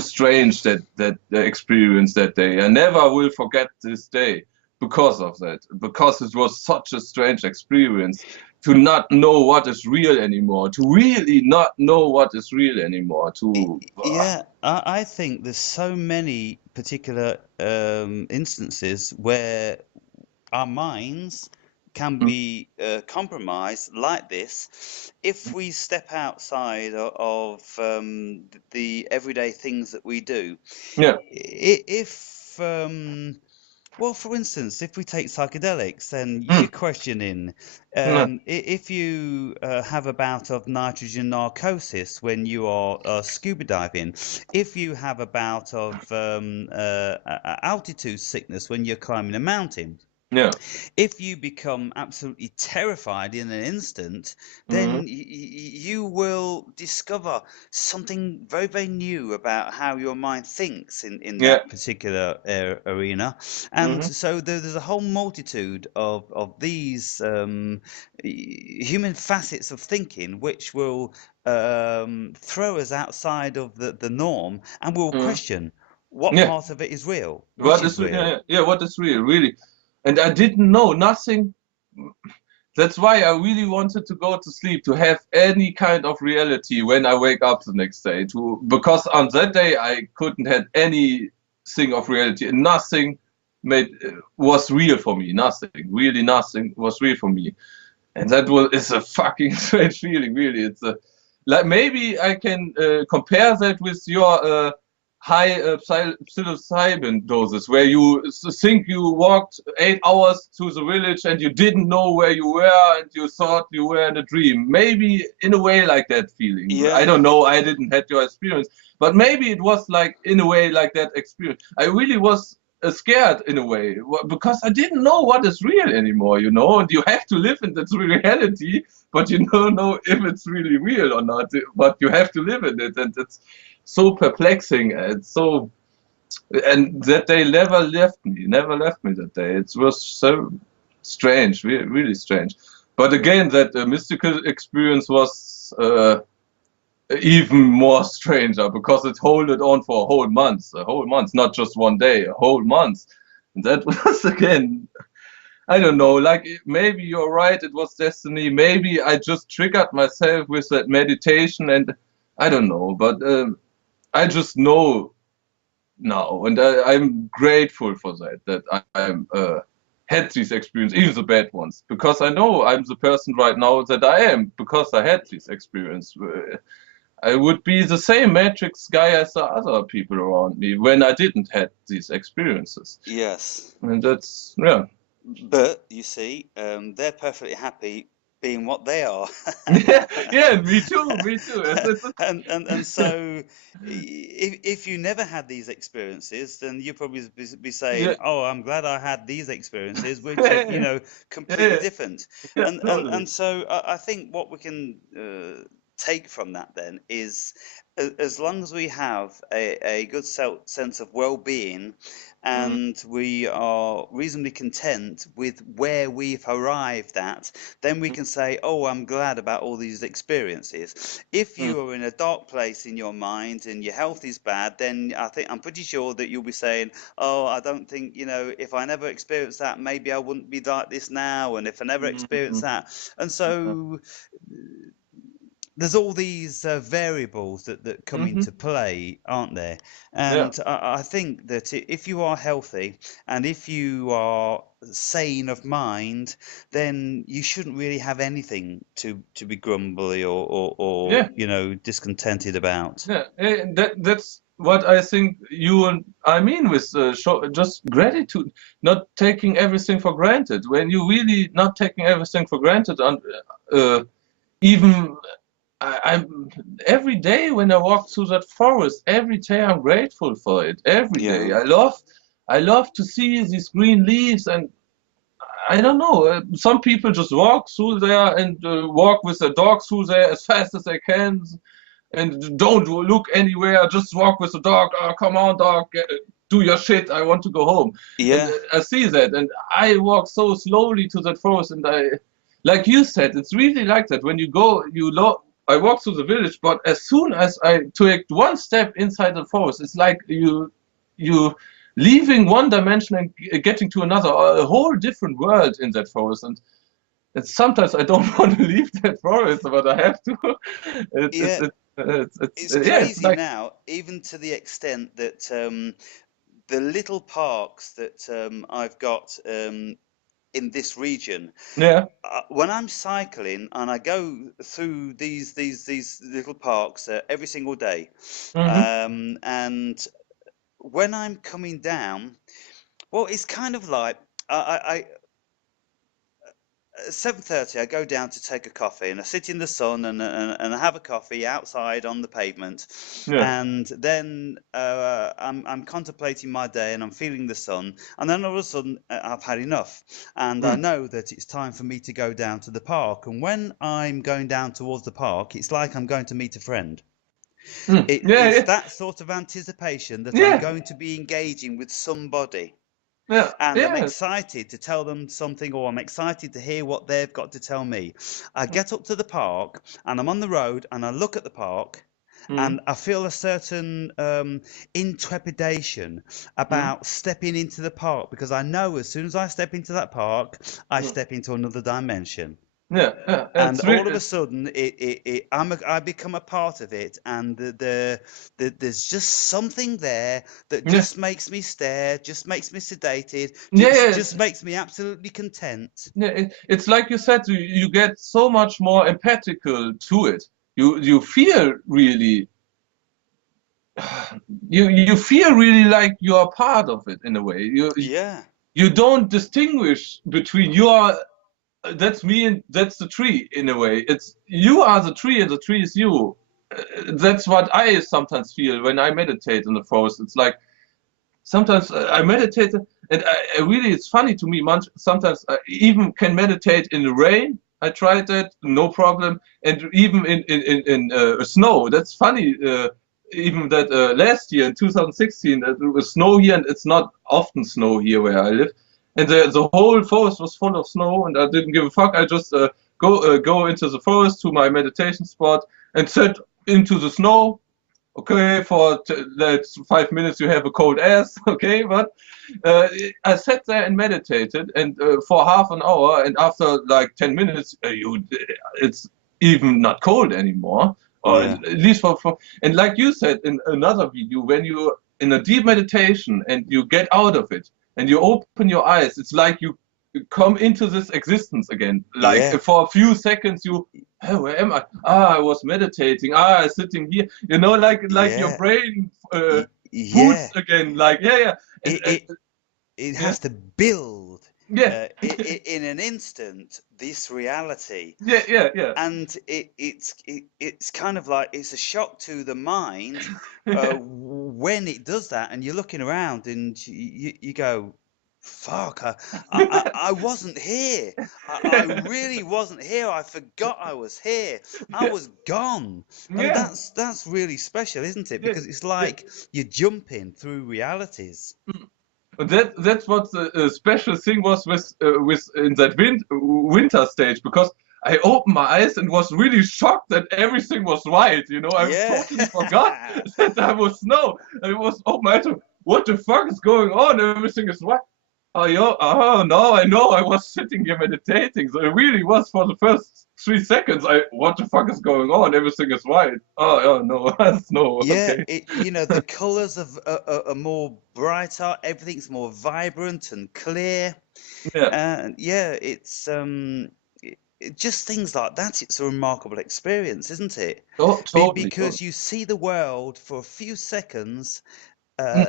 strange that experience that day. I never will forget this day because of that, because it was such a strange experience to not know what is real anymore, to really not know what is real anymore. Yeah, I think there's so many particular instances where our minds can be compromised like this if we step outside of the everyday things that we do. Yeah, If Well, for instance, if we take psychedelics, then Mm. you're questioning Yeah. if you have a bout of nitrogen narcosis when you are scuba diving, if you have a bout of altitude sickness when you're climbing a mountain, Yeah. if you become absolutely terrified in an instant, Mm. then you will discover something very, very new about how your mind thinks in Yeah. that particular arena. And Hmm. so there's a whole multitude of these human facets of thinking which will throw us outside of the norm, and we'll Mm. question what Yeah. part of it is real, which What is is yeah, real. yeah, yeah, what is real, really? And I didn't know nothing. That's why I really wanted to go to sleep, to have any kind of reality when I wake up the next day. To because on that day I couldn't have anything of reality, and nothing made was real for me. Nothing, really, nothing was real for me. And that was is a fucking strange feeling. Really, it's a like maybe I can compare that with your high psilocybin doses, where you think you walked 8 hours to the village and you didn't know where you were and you thought you were in a dream. Maybe in a way like that feeling. I Yeah. don't know. I didn't had your experience, but maybe it was like in a way like that experience. I really was scared in a way because I didn't know what is real anymore, and you have to live in that reality, but you don't know if it's really real or not, but you have to live in it, and it's so perplexing. It's so, and that day never left me that day. It was so strange, really, really strange. But again, that mystical experience was even more stranger because it holded on for a whole month, not just one day, a whole month. And that was again, I don't know, like maybe you're right, it was destiny. Maybe I just triggered myself with that meditation, and I don't know, but I just know now, and I'm grateful for that I'm had these experiences, even the bad ones, because I know I'm the person right now that I am because I had this experience. I would be the same Matrix guy as the other people around me when I didn't had these experiences, Yes. and that's yeah. But you see, they're perfectly happy being what they are. Yeah, me too, me too. And so if you never had these experiences, then you'd probably be saying, Yeah, "Oh, I'm glad I had these experiences, which are, yeah, completely yeah, different." yeah, And totally. so I think what we can take from that then is, as long as we have a good sense of well-being, Mm, and we are reasonably content with where we've arrived at, then we mm, can say, "Oh, I'm glad about all these experiences." If mm, you are in a dark place in your mind and your health is bad, then I'm pretty sure that you'll be saying, "Oh, I don't think, if I never experienced that, maybe I wouldn't be like this now, and if I never mm, experienced mm, that." And mm, so there's all these variables that come mhm. into play, aren't there? Yeah. And I think that if you are healthy and if you are sane of mind, then you shouldn't really have anything to be grumbly or Yeah. discontented about. Yeah, that's what I think you and I mean with just gratitude, not taking everything for granted. When you really not taking everything for granted, and uh, even I'm every day when I walk through that forest, every day I'm grateful for it. Every Yeah. day, I love to see these green leaves, and I don't know. Some people just walk through there and walk with their dog through there as fast as they can and don't look anywhere. Just walk with the dog. Oh, come on, dog, do your shit. I want to go home. And Yeah. I see that, and I walk so slowly to that forest, and like you said, it's really like that. When you go, I walk through the village, but as soon as I take one step inside the forest, it's like you leaving one dimension and getting to another, a whole different world in that forest. And sometimes I don't want to leave that forest, but I have to. Yeah. It's It's yeah, it's crazy like now, even to the extent that the little parks that I've got in this region, yeah. when I'm cycling and I go through these little parks every single day, Mm-hmm. and when I'm coming down, Well, it's kind of like at 7:30 I go down to take a coffee and I sit in the sun and I have a coffee outside on the pavement, Yeah. and then I'm contemplating my day and I'm feeling the sun, and then all of a sudden I've had enough and I Mm. know that it's time for me to go down to the park, and when I'm going down towards the park it's like I'm going to meet a friend. Mm. It's Yeah, that sort of anticipation that I'm yeah, going to be engaging with somebody, yeah, and I'm yeah, excited to tell them something, or I'm excited to hear what they've got to tell me. I get up to the park and I'm on the road and I look at the park mm. and I feel a certain intrepidation Mm. about stepping into the park, because I know as soon as I step into that park, I Mm. step into another dimension. Yeah, yeah. And It's all of really, a sudden, I become a part of it, and there's just something there that yeah, just makes me stare, just makes me sedated, yeah, yeah. just makes me absolutely content. Yeah, it's like you said, you get so much more empathical to it. You feel really, you feel really like you are part of it in a way. Yeah, You don't distinguish between you are, that's me and that's the tree in a way. It's you are the tree and the tree is you. That's what I sometimes feel when I meditate in the forest. It's like sometimes I meditate, and I really, it's funny to me. Sometimes I even can meditate in the rain. I tried that, no problem, and even in snow. That's funny. Even that last year in 2016, it was snow here, and it's not often snow here where I live, and the whole forest was full of snow, and I didn't give a fuck. I just go into the forest to my meditation spot and sit into the snow. Okay, for that's 5 minutes you have a cold ass. Okay, but uh, I sat there and meditated, and for half an hour, and after like 10 minutes, it's even not cold anymore, or yeah, at least for. And like you said in another video, when you in a deep meditation and you get out of it and you open your eyes, it's like you come into this existence again. Like yeah, for a few seconds, you, hey, where am I? Ah, I was meditating. Ah, I'm sitting here. Like your yeah, brain boots yeah. again. Like yeah, yeah, and, It it it yeah, has to build yeah, in an instant this reality. yeah, yeah, yeah, And it's kind of like it's a shock to the mind when it does that, and you're looking around and you go, "Fuck! I wasn't here. I really wasn't here. I forgot I was here. I yeah, was gone." And yeah, that's really special, isn't it? yeah, Because it's yeah. like you're jumping through realities. And that's what the special thing was with in that winter stage, because I opened my eyes and was really shocked that everything was white. You know, I Yeah. totally forgot that there was snow. And it was oh my God, what the fuck is going on? Everything is white. Oh, oh no, I know. I was sitting here meditating. So it really was for the first 3 seconds. What the fuck is going on? Everything is white. Oh no, snow. Yeah, Okay. the colors are more brighter, everything's more vibrant and clear. Yeah. And yeah, just things like that. It's a remarkable experience, isn't it? Oh, totally, Because totally. you see the world for a few seconds, Mm.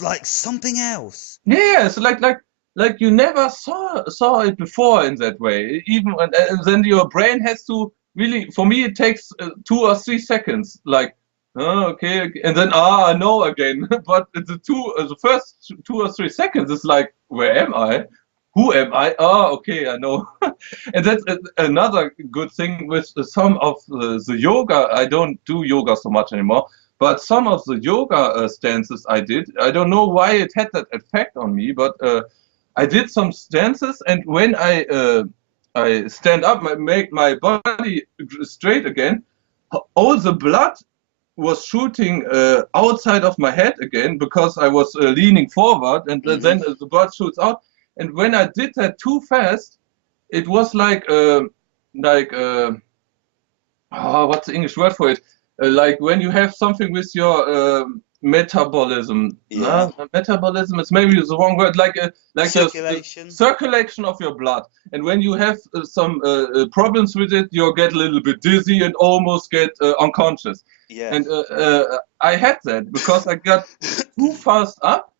like something else. Yeah, so like you never saw it before in that way. Even and then your brain has to really. For me, it takes 2 or 3 seconds. Like, oh, okay, and then I know again. But the first 2 or 3 seconds is like, where am I? Who am I? Oh, okay, I know. And that's another good thing with some of the yoga. I don't do yoga so much anymore, but some of the yoga stances I did, I don't know why it had that effect on me, but I did some stances, and when I stand up, make my body straight again, all the blood was shooting outside of my head again because I was leaning forward, and Hmm. then the blood shoots out. And when I did that too fast, it was like oh, what's the English word for it? Like when you have something with your metabolism. Yeah, Metabolism is maybe the wrong word. Like the circulation. circulation of your blood. And when you have some problems with it, you get a little bit dizzy and almost get unconscious. Yeah. And I had that because I got too fast up.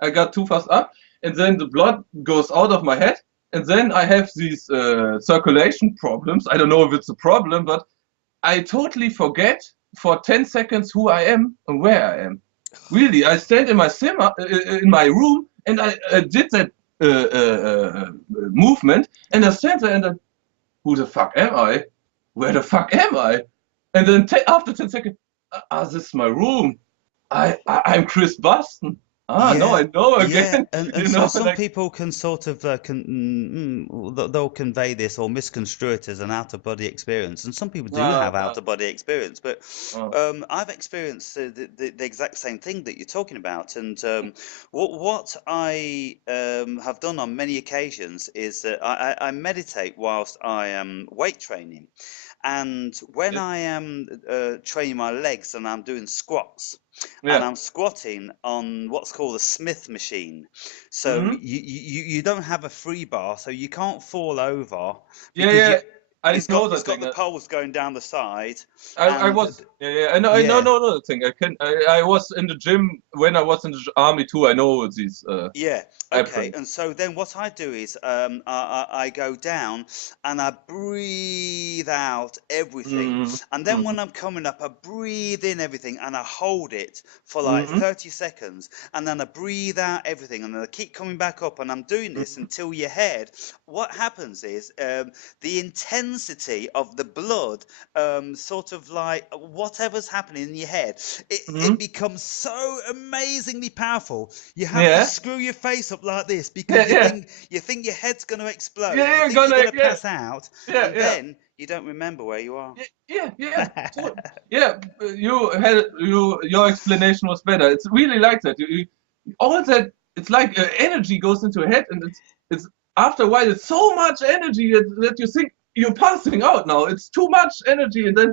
I got too fast up, and then the blood goes out of my head, and then I have these circulation problems. I don't know if it's a problem, but I totally forget for 10 seconds who I am and where I am. Really, I stand in my in my room, and I did that movement, and I stand there and I, who the fuck am I? Where the fuck am I? And then after 10 seconds, this is my room. I'm Chris Boston. No, I know again. Yeah, and you so know, some like, people can sort of they'll convey this or misconstrue it as an out-of-body experience, and some people do have out-of-body experience. But I've experienced the exact same thing that you're talking about, and what I have done on many occasions is that I meditate whilst I am weight training, and when I am training my legs and I'm doing squats. yeah. And I'm squatting on what's called a Smith machine. So you don't have a free bar, so you can't fall over. Yeah, It's got the poles going down the side. I was I know the thing. I was in the gym when I was in the army too. I know these. Okay. And so then what I do is I go down and I breathe out everything, and then when I'm coming up, I breathe in everything and I hold it for like 30 seconds, and then I breathe out everything, and then I keep coming back up, and I'm doing this until your head. What happens is the intensity of the blood, sort of like whatever's happening in your head, it becomes so amazingly powerful. You have to screw your face up like this because you think your head's going to explode. Yeah, you think you're going to pass out, and then you don't remember where you are. Your explanation was better. It's really like that. All that, it's like energy goes into your head, and it's after a while it's so much energy that you think you're passing out now. It's too much energy, and then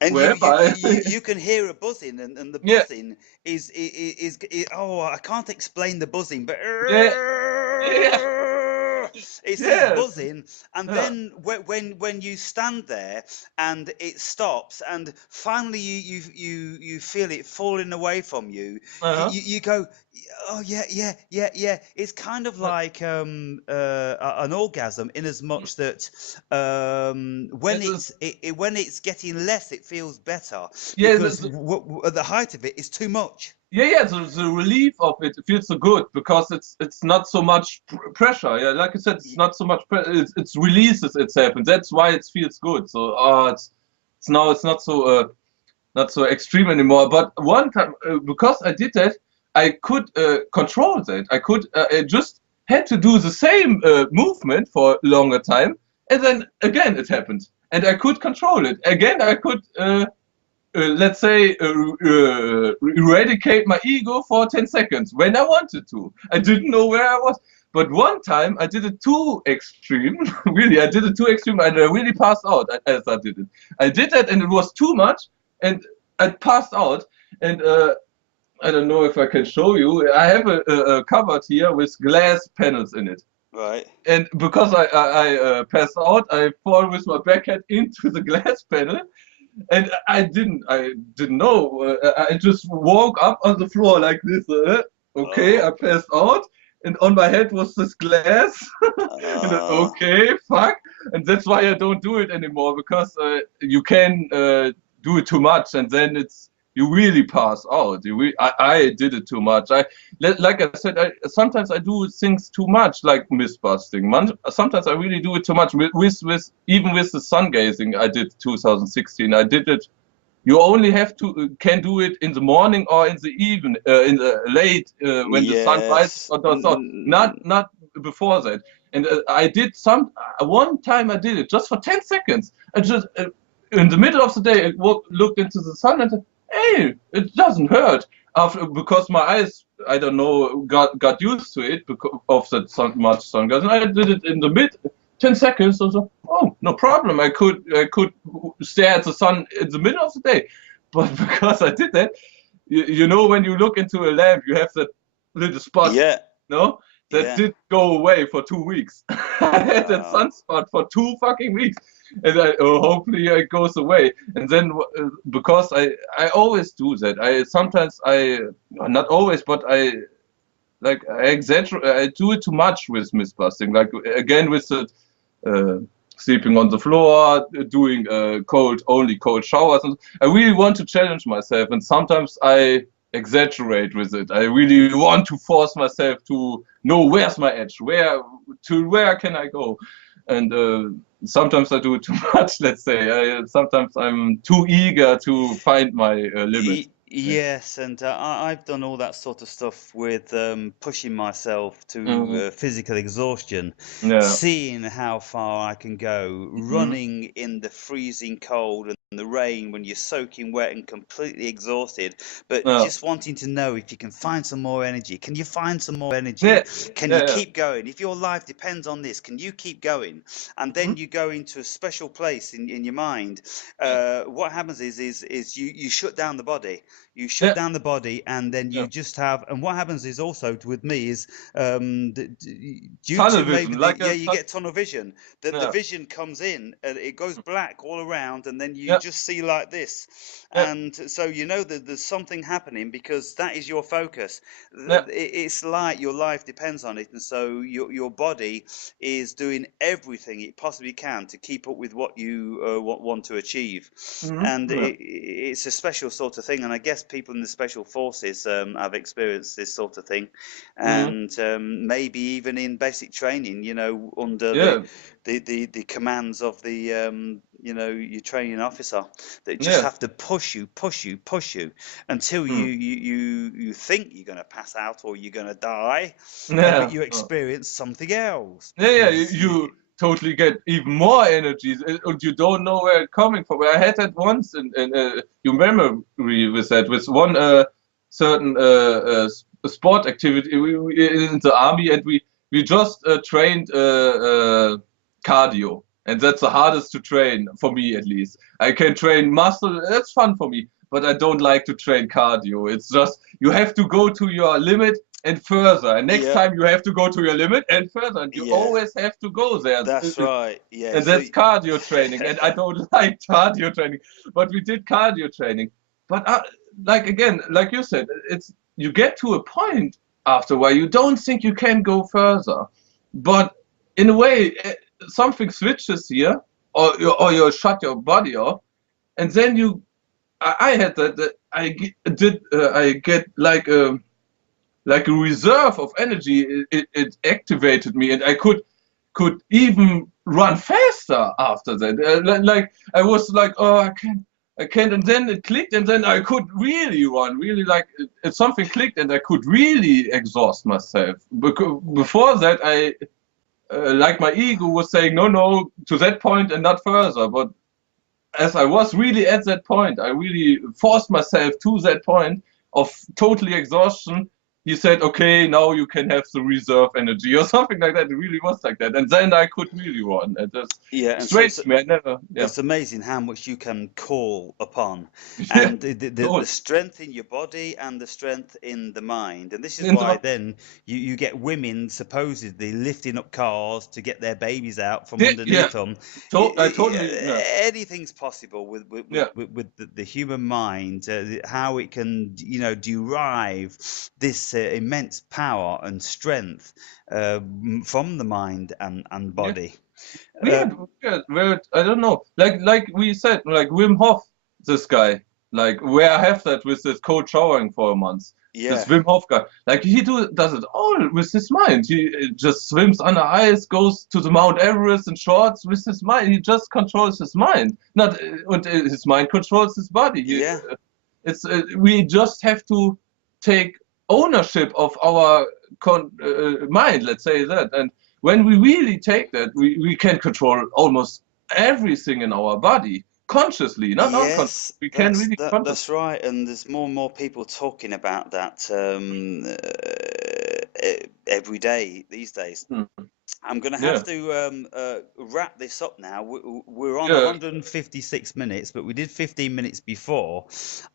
you can hear a buzzing, and the buzzing is I can't explain the buzzing, but it's this buzzing, and then when you stand there and it stops, and finally you feel it falling away from you, you go, oh yeah. It's kind of like an orgasm, in as much that when it's getting less, it feels better. Because at the height of it is too much. The relief of it feels so good because it's not so much pressure. Yeah, like I said, it's not so much pressure. It releases itself, and that's why it feels good. So it's not so extreme anymore. But one time, because I did that, I could control that. I just had to do the same movement for a longer time, and then again it happened, and I could control it. Again, I could. Let's say, eradicate my ego for 10 seconds when I wanted to. I didn't know where I was. But one time I did it too extreme. Really, I did it too extreme, and I really passed out as I did it. I did that, and it was too much, and I passed out. And I don't know if I can show you. I have a cupboard here with glass panels in it. Right. And because I passed out, I fall with my backhead into the glass panel. And I didn't know. I just woke up on the floor like this. I passed out, and on my head was this glass. And okay, fuck. And that's why I don't do it anymore, because you can do it too much, and then you really pass out. I did it too much. Like I said, sometimes I do things too much, like myth busting. Sometimes I really do it too much. Even with the sun gazing, I did 2016. I did it. You only can do it in the morning or in the evening, in the late when the sun rises, not before that. And I did one time I did it just for 10 seconds. I just in the middle of the day, I looked into the sun and said, hey, it doesn't hurt. Because my eyes, I don't know, got used to it because of that much sun gas. And I did it in the 10 seconds. I was like, oh, no problem. I could stare at the sun in the middle of the day. But because I did that, you know, when you look into a lamp, you have that little spot. Yeah. No? That did go away for 2 weeks. I had that sunspot for 2 fucking weeks. And hopefully it goes away. And then because I always do that. Not always, but I like I exaggerate. I do it too much with myth busting. Like again with the sleeping on the floor, doing only cold showers. And I really want to challenge myself, and sometimes I exaggerate with it. I really want to force myself to know where's my edge, where can I go, and sometimes I do it too much. Let's say sometimes I'm too eager to find my limits. Yes, and I've done all that sort of stuff with pushing myself to physical exhaustion, Yeah. seeing how far I can go, running in the freezing cold and the rain when you're soaking wet and completely exhausted, but Yeah. just wanting to know if you can find some more energy. Can you find some more energy? Yeah. Can you keep going? If your life depends on this, can you keep going? And then you go into a special place in your mind. What happens is you shut down the body. You shut down the body, and then you just have. And what happens is also with me is due Tunnel to maybe vision, like you get tunnel vision. The vision comes in and it goes black all around, and then you just see like this. And so you know that there's something happening because that is your focus. It's like your life depends on it, and so your body is doing everything it possibly can to keep up with what you want to achieve. And it's a special sort of thing, and I guess people in the special forces have experienced this sort of thing, and maybe even in basic training, you know, under the commands of the you know, your training officer, that just have to push you until you think you're going to pass out or you're going to die, but you experience something else. You totally get even more energy, and you don't know where it's coming from. I had that once, and you remember with that, with one certain sport activity in the army, and we just trained cardio, and that's the hardest to train for me, at least. I can train muscle, that's fun for me, but I don't like to train cardio. It's just you have to go to your limit and further, and next time you have to go to your limit and further, and you always have to go there. That's right. Yeah, and that's cardio training, and I don't like cardio training, but we did cardio training. But like again, like you said, it's you get to a point after where you don't think you can go further, but in a way something switches here, or you shut your body off, and then I had that I get like a reserve of energy. It activated me, and I could even run faster after that. Like I was like, oh, I can't, and then it clicked, and then I could really run, really like something clicked, and I could really exhaust myself. Before that, I like my ego was saying no to that point and not further. But as I was really at that point, I really forced myself to that point of totally exhaustion. He said, okay, now you can have the reserve energy or something like that. It really was like that. And then I could really run. It just straight to me. I never, It's amazing how much you can call upon, and the strength in your body and the strength in the mind. And this is why then you get women supposedly lifting up cars to get their babies out from underneath them. Anything's possible with the human mind, how it can, you know, derive this immense power and strength from the mind and body. Weird. I don't know. Like we said, like Wim Hof, this guy, like where I have that with this cold showering for a month. This Wim Hof guy, like he does it all with his mind. He just swims under ice, goes to the Mount Everest in shorts with his mind. He just controls his mind, not and his mind controls his body. It's we just have to take ownership of our mind. Let's say that, and when we really take that, we can control almost everything in our body consciously, not unconsciously. We can really control. That's right, and there's more and more people talking about that every day these days. I'm going to have to wrap this up now. We're on 156 minutes, but we did 15 minutes before.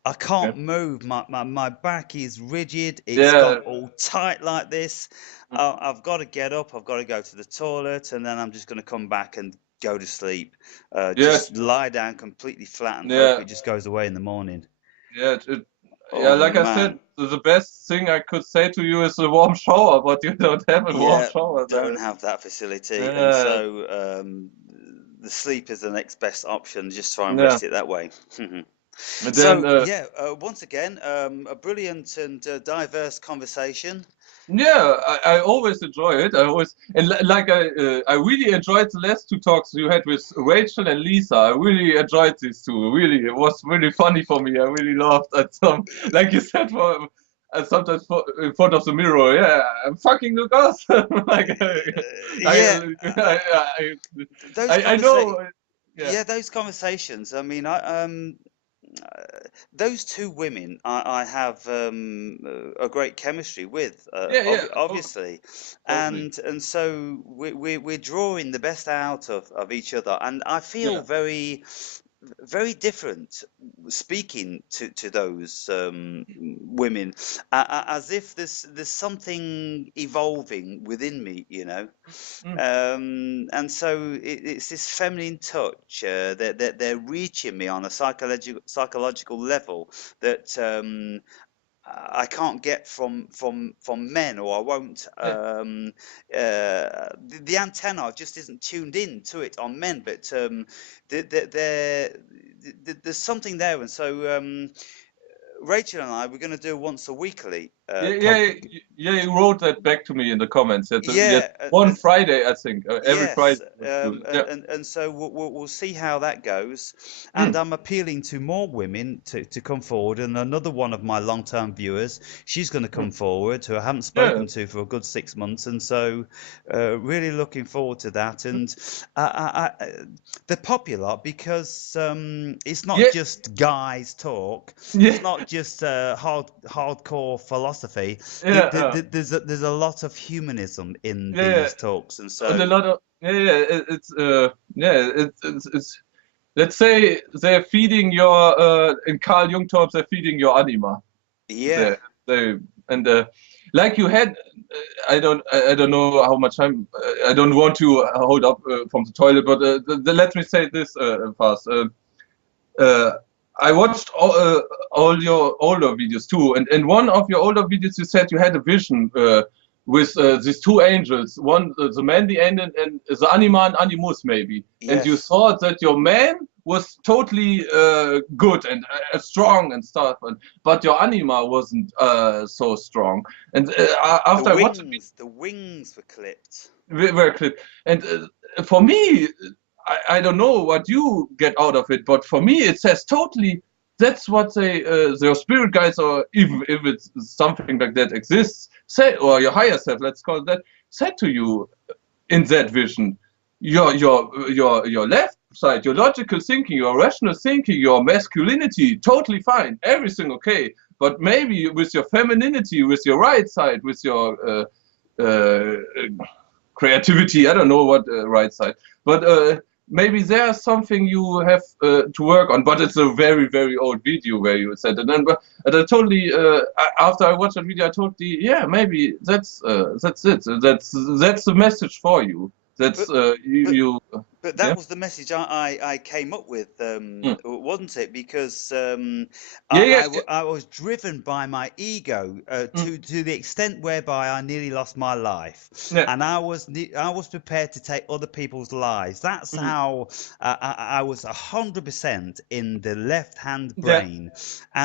I can't move. My back is rigid. It's gone all tight like this. I've got to get up. I've got to go to the toilet, and then I'm just going to come back and go to sleep. Just lie down completely flat and hope it just goes away in the morning. Yeah, Yeah, Oh like I said, man. the best thing I could say to you is a warm shower, but you don't have a warm Yeah, shower don't there. have that facility, and Yeah, so the sleep is the next best option. Just try and yeah. rest it that way. And then, So yeah, once again, a brilliant and diverse conversation. yeah, I always enjoy it. I always and like I really enjoyed the last two talks you had with Rachel and Lisa. I really enjoyed these two. Really, it was really funny for me. I really laughed at some, like you said, for sometimes in front of the mirror. Yeah, I fucking look awesome. Like Yeah, I, those I conversa know. Yeah, yeah, those conversations. I mean, those two women, I have a great chemistry with, yeah, yeah. obviously, Totally. and so we're drawing the best out of each other, and I feel Yeah. very different speaking to those women, as if there's something evolving within me, you know. Mm, And so it's this feminine touch that they're reaching me on a psychological level that I can't get from men, or I won't. yeah. The antenna just isn't tuned in to it on men, but there there's something there, and so Rachel and I we're going to do once a weekly. Yeah, yeah, yeah. You wrote that back to me in the comments. Yes, Yeah, one Friday, I think. Every Friday. yes, We'll do it. Yeah. and so we'll see how that goes. And Mm, I'm appealing to more women to come forward. And another one of my long-term viewers, she's going to mm. come forward, who I haven't Yeah. spoken to for a good 6 months. And so really looking forward to that. And they're popular because it's not Yeah. just guys talk. Yeah. It's not just hardcore philosophy. Yeah. There's a lot of humanism in Yeah. these talks, and And a so lot of it's yeah it's let's say they're feeding your in Carl Jung terms they're feeding your anima. yeah, They and like you had I don't know how much time I don't want to hold up from the toilet, but let me say this fast. Uh, I watched all your older videos too, and in one of your older videos you said you had a vision with these two angels, one the man, the end, and the anima and animus maybe, and you yes. thought that your man was totally good and strong and stuff, but your anima wasn't so strong. And after I watched it, The wings were clipped. very clear. And for me, I don't know what you get out of it, but for me, it says totally that's what they their spirit guides, or even if it's something like that exists, say, or your higher self, let's call it that, said to you in that vision, your left side, your logical thinking, your rational thinking, your masculinity, totally fine, everything okay. But maybe with your femininity, with your right side, with your uh, creativity. I don't know what right side, but maybe there's something you have to work on. But it's a very very old video where you said it, and I totally after I watched that video, I totally yeah maybe that's it. That's the message for you. That's But but you But yeah. that was the message I came up with, Mm. wasn't it? Because Yeah yeah I was driven by my ego mm, to the extent whereby I nearly lost my life, yeah and I was prepared to take other people's lives. That's mm, how I was 100% in the left-hand yeah brain,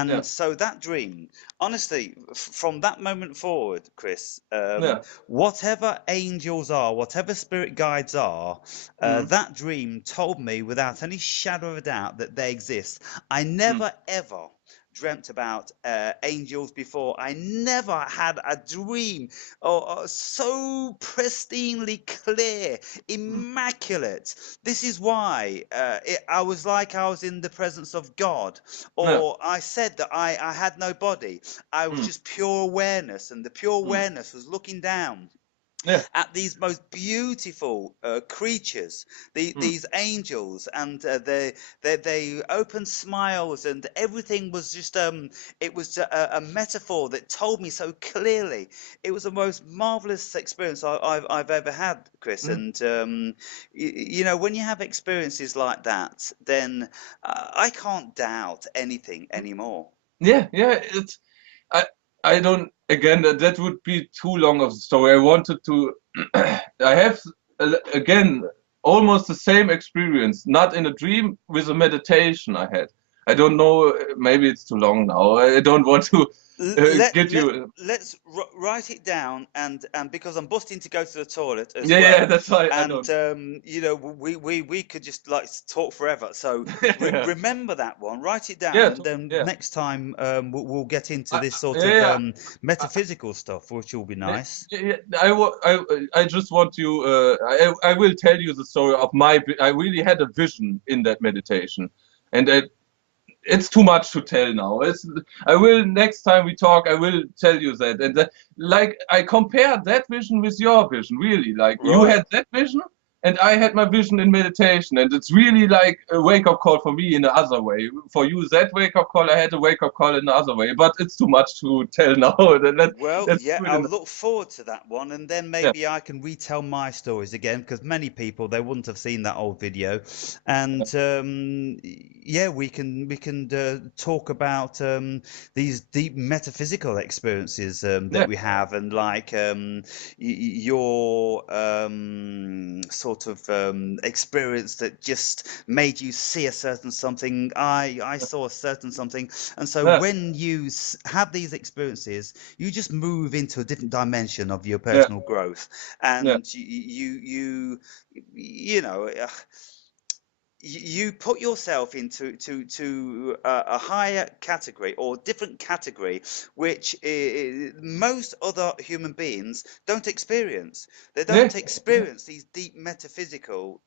yeah and so that dream, honestly, from that moment forward, Chris, yeah whatever angels are, whatever spirit guides are. mm, That dream told me without any shadow of a doubt that they exist. I mm, never ever dreamt about angels before. I never had a dream so pristinely clear, mm, immaculate. This is why I was like I was in the presence of God, yeah or I said that I had no body. I was mm, just pure awareness, and the pure mm, awareness was looking down yeah at these most beautiful creatures, mm, these angels, and they open smiles, and everything was just it was a metaphor that told me so clearly. It was the most marvelous experience I've ever had, Chris. mm, And you know, when you have experiences like that, then I can't doubt anything anymore. yeah, yeah. It's I don't again that would be too long of a story. I wanted to. I have again almost the same experience, not in a dream, with a meditation I had. I don't know. Maybe it's too long now. I don't want to Let get let you. let's write it down, and because I'm busting to go to the toilet as Yeah, yeah. well, That's why I and don't. you know, we could just like talk forever. So Yeah, remember that one, write it down, yeah, and then yeah. next time we'll get into I, this sort of yeah, metaphysical stuff, which will be yeah, nice. yeah, I just want you. I will tell you the story of I really had a vision in that meditation, and it's too much to tell now. I will next time we talk. I will tell you that, and like I compare that vision with your vision. Really, like you Right. had that vision, and I had my vision in meditation, and it's really like a wake up call for me in the other way. For you, that wake up call, I had a wake up call in the other way, but it's too much to tell now. Well, Let's yeah, do it I'll in. look forward to that one, and then Yeah, maybe I can retell my stories again because many people they wouldn't have seen that old video, and yeah, we can talk about these deep metaphysical experiences that yeah, we have, and like your sort of experience that just made you see a certain something. I saw a certain something, and so yeah, when you have these experiences, you just move into a different dimension of your yeah, personal growth, yeah, and you know. You put yourself into a higher category or different category, which most other human beings don't experience. They yeah, don't experience these deep metaphysical,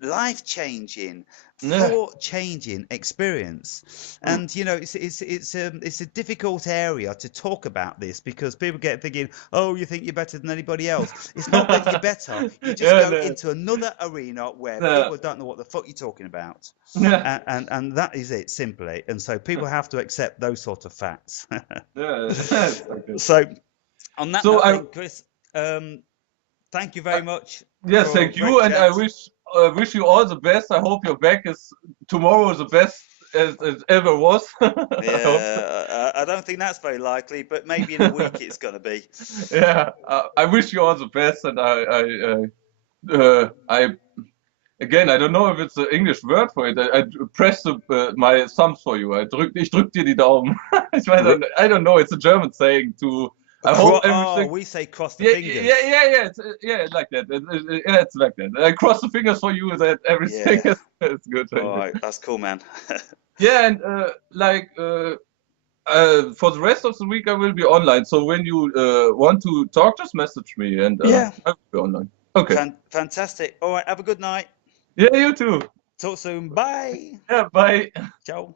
life-changing, yeah. thought-changing experience. And you know, it's a difficult area to talk about this because people get thinking, oh, you think you're better than anybody else. It's not that you're better. You just Yeah, go no, into another arena where no, people don't know what the fuck you're talking about. yeah, And that is it, simply. And so people have to accept those sort of facts. yeah. Okay. So on that So note, then, Chris, thank you I, very much yes, for a thank you, great and I chat. wish you all the best. I hope your back is tomorrow the best as it ever was. I hope so. Yeah, I don't think that's very likely, but maybe in a week it's going to be. Yeah, I wish you all the best, and I again, I don't know if it's the English word for it. I press my thumbs for you. Ich drück dir die Daumen. I don't know. It's a German saying to. I hope Oh, everything. we say cross the Yeah, yeah, fingers. yeah, yeah. Yeah, like that. Yeah, it's like that. I cross the fingers for you that everything Yeah. is good. All right, that's cool, man. Yeah, and for the rest of the week, I will be online. So when you want to talk, just message me, and Yeah, I will be online. Okay. fantastic. All right, have a good night. Yeah, you too. Talk soon. Bye. Yeah, bye. Ciao.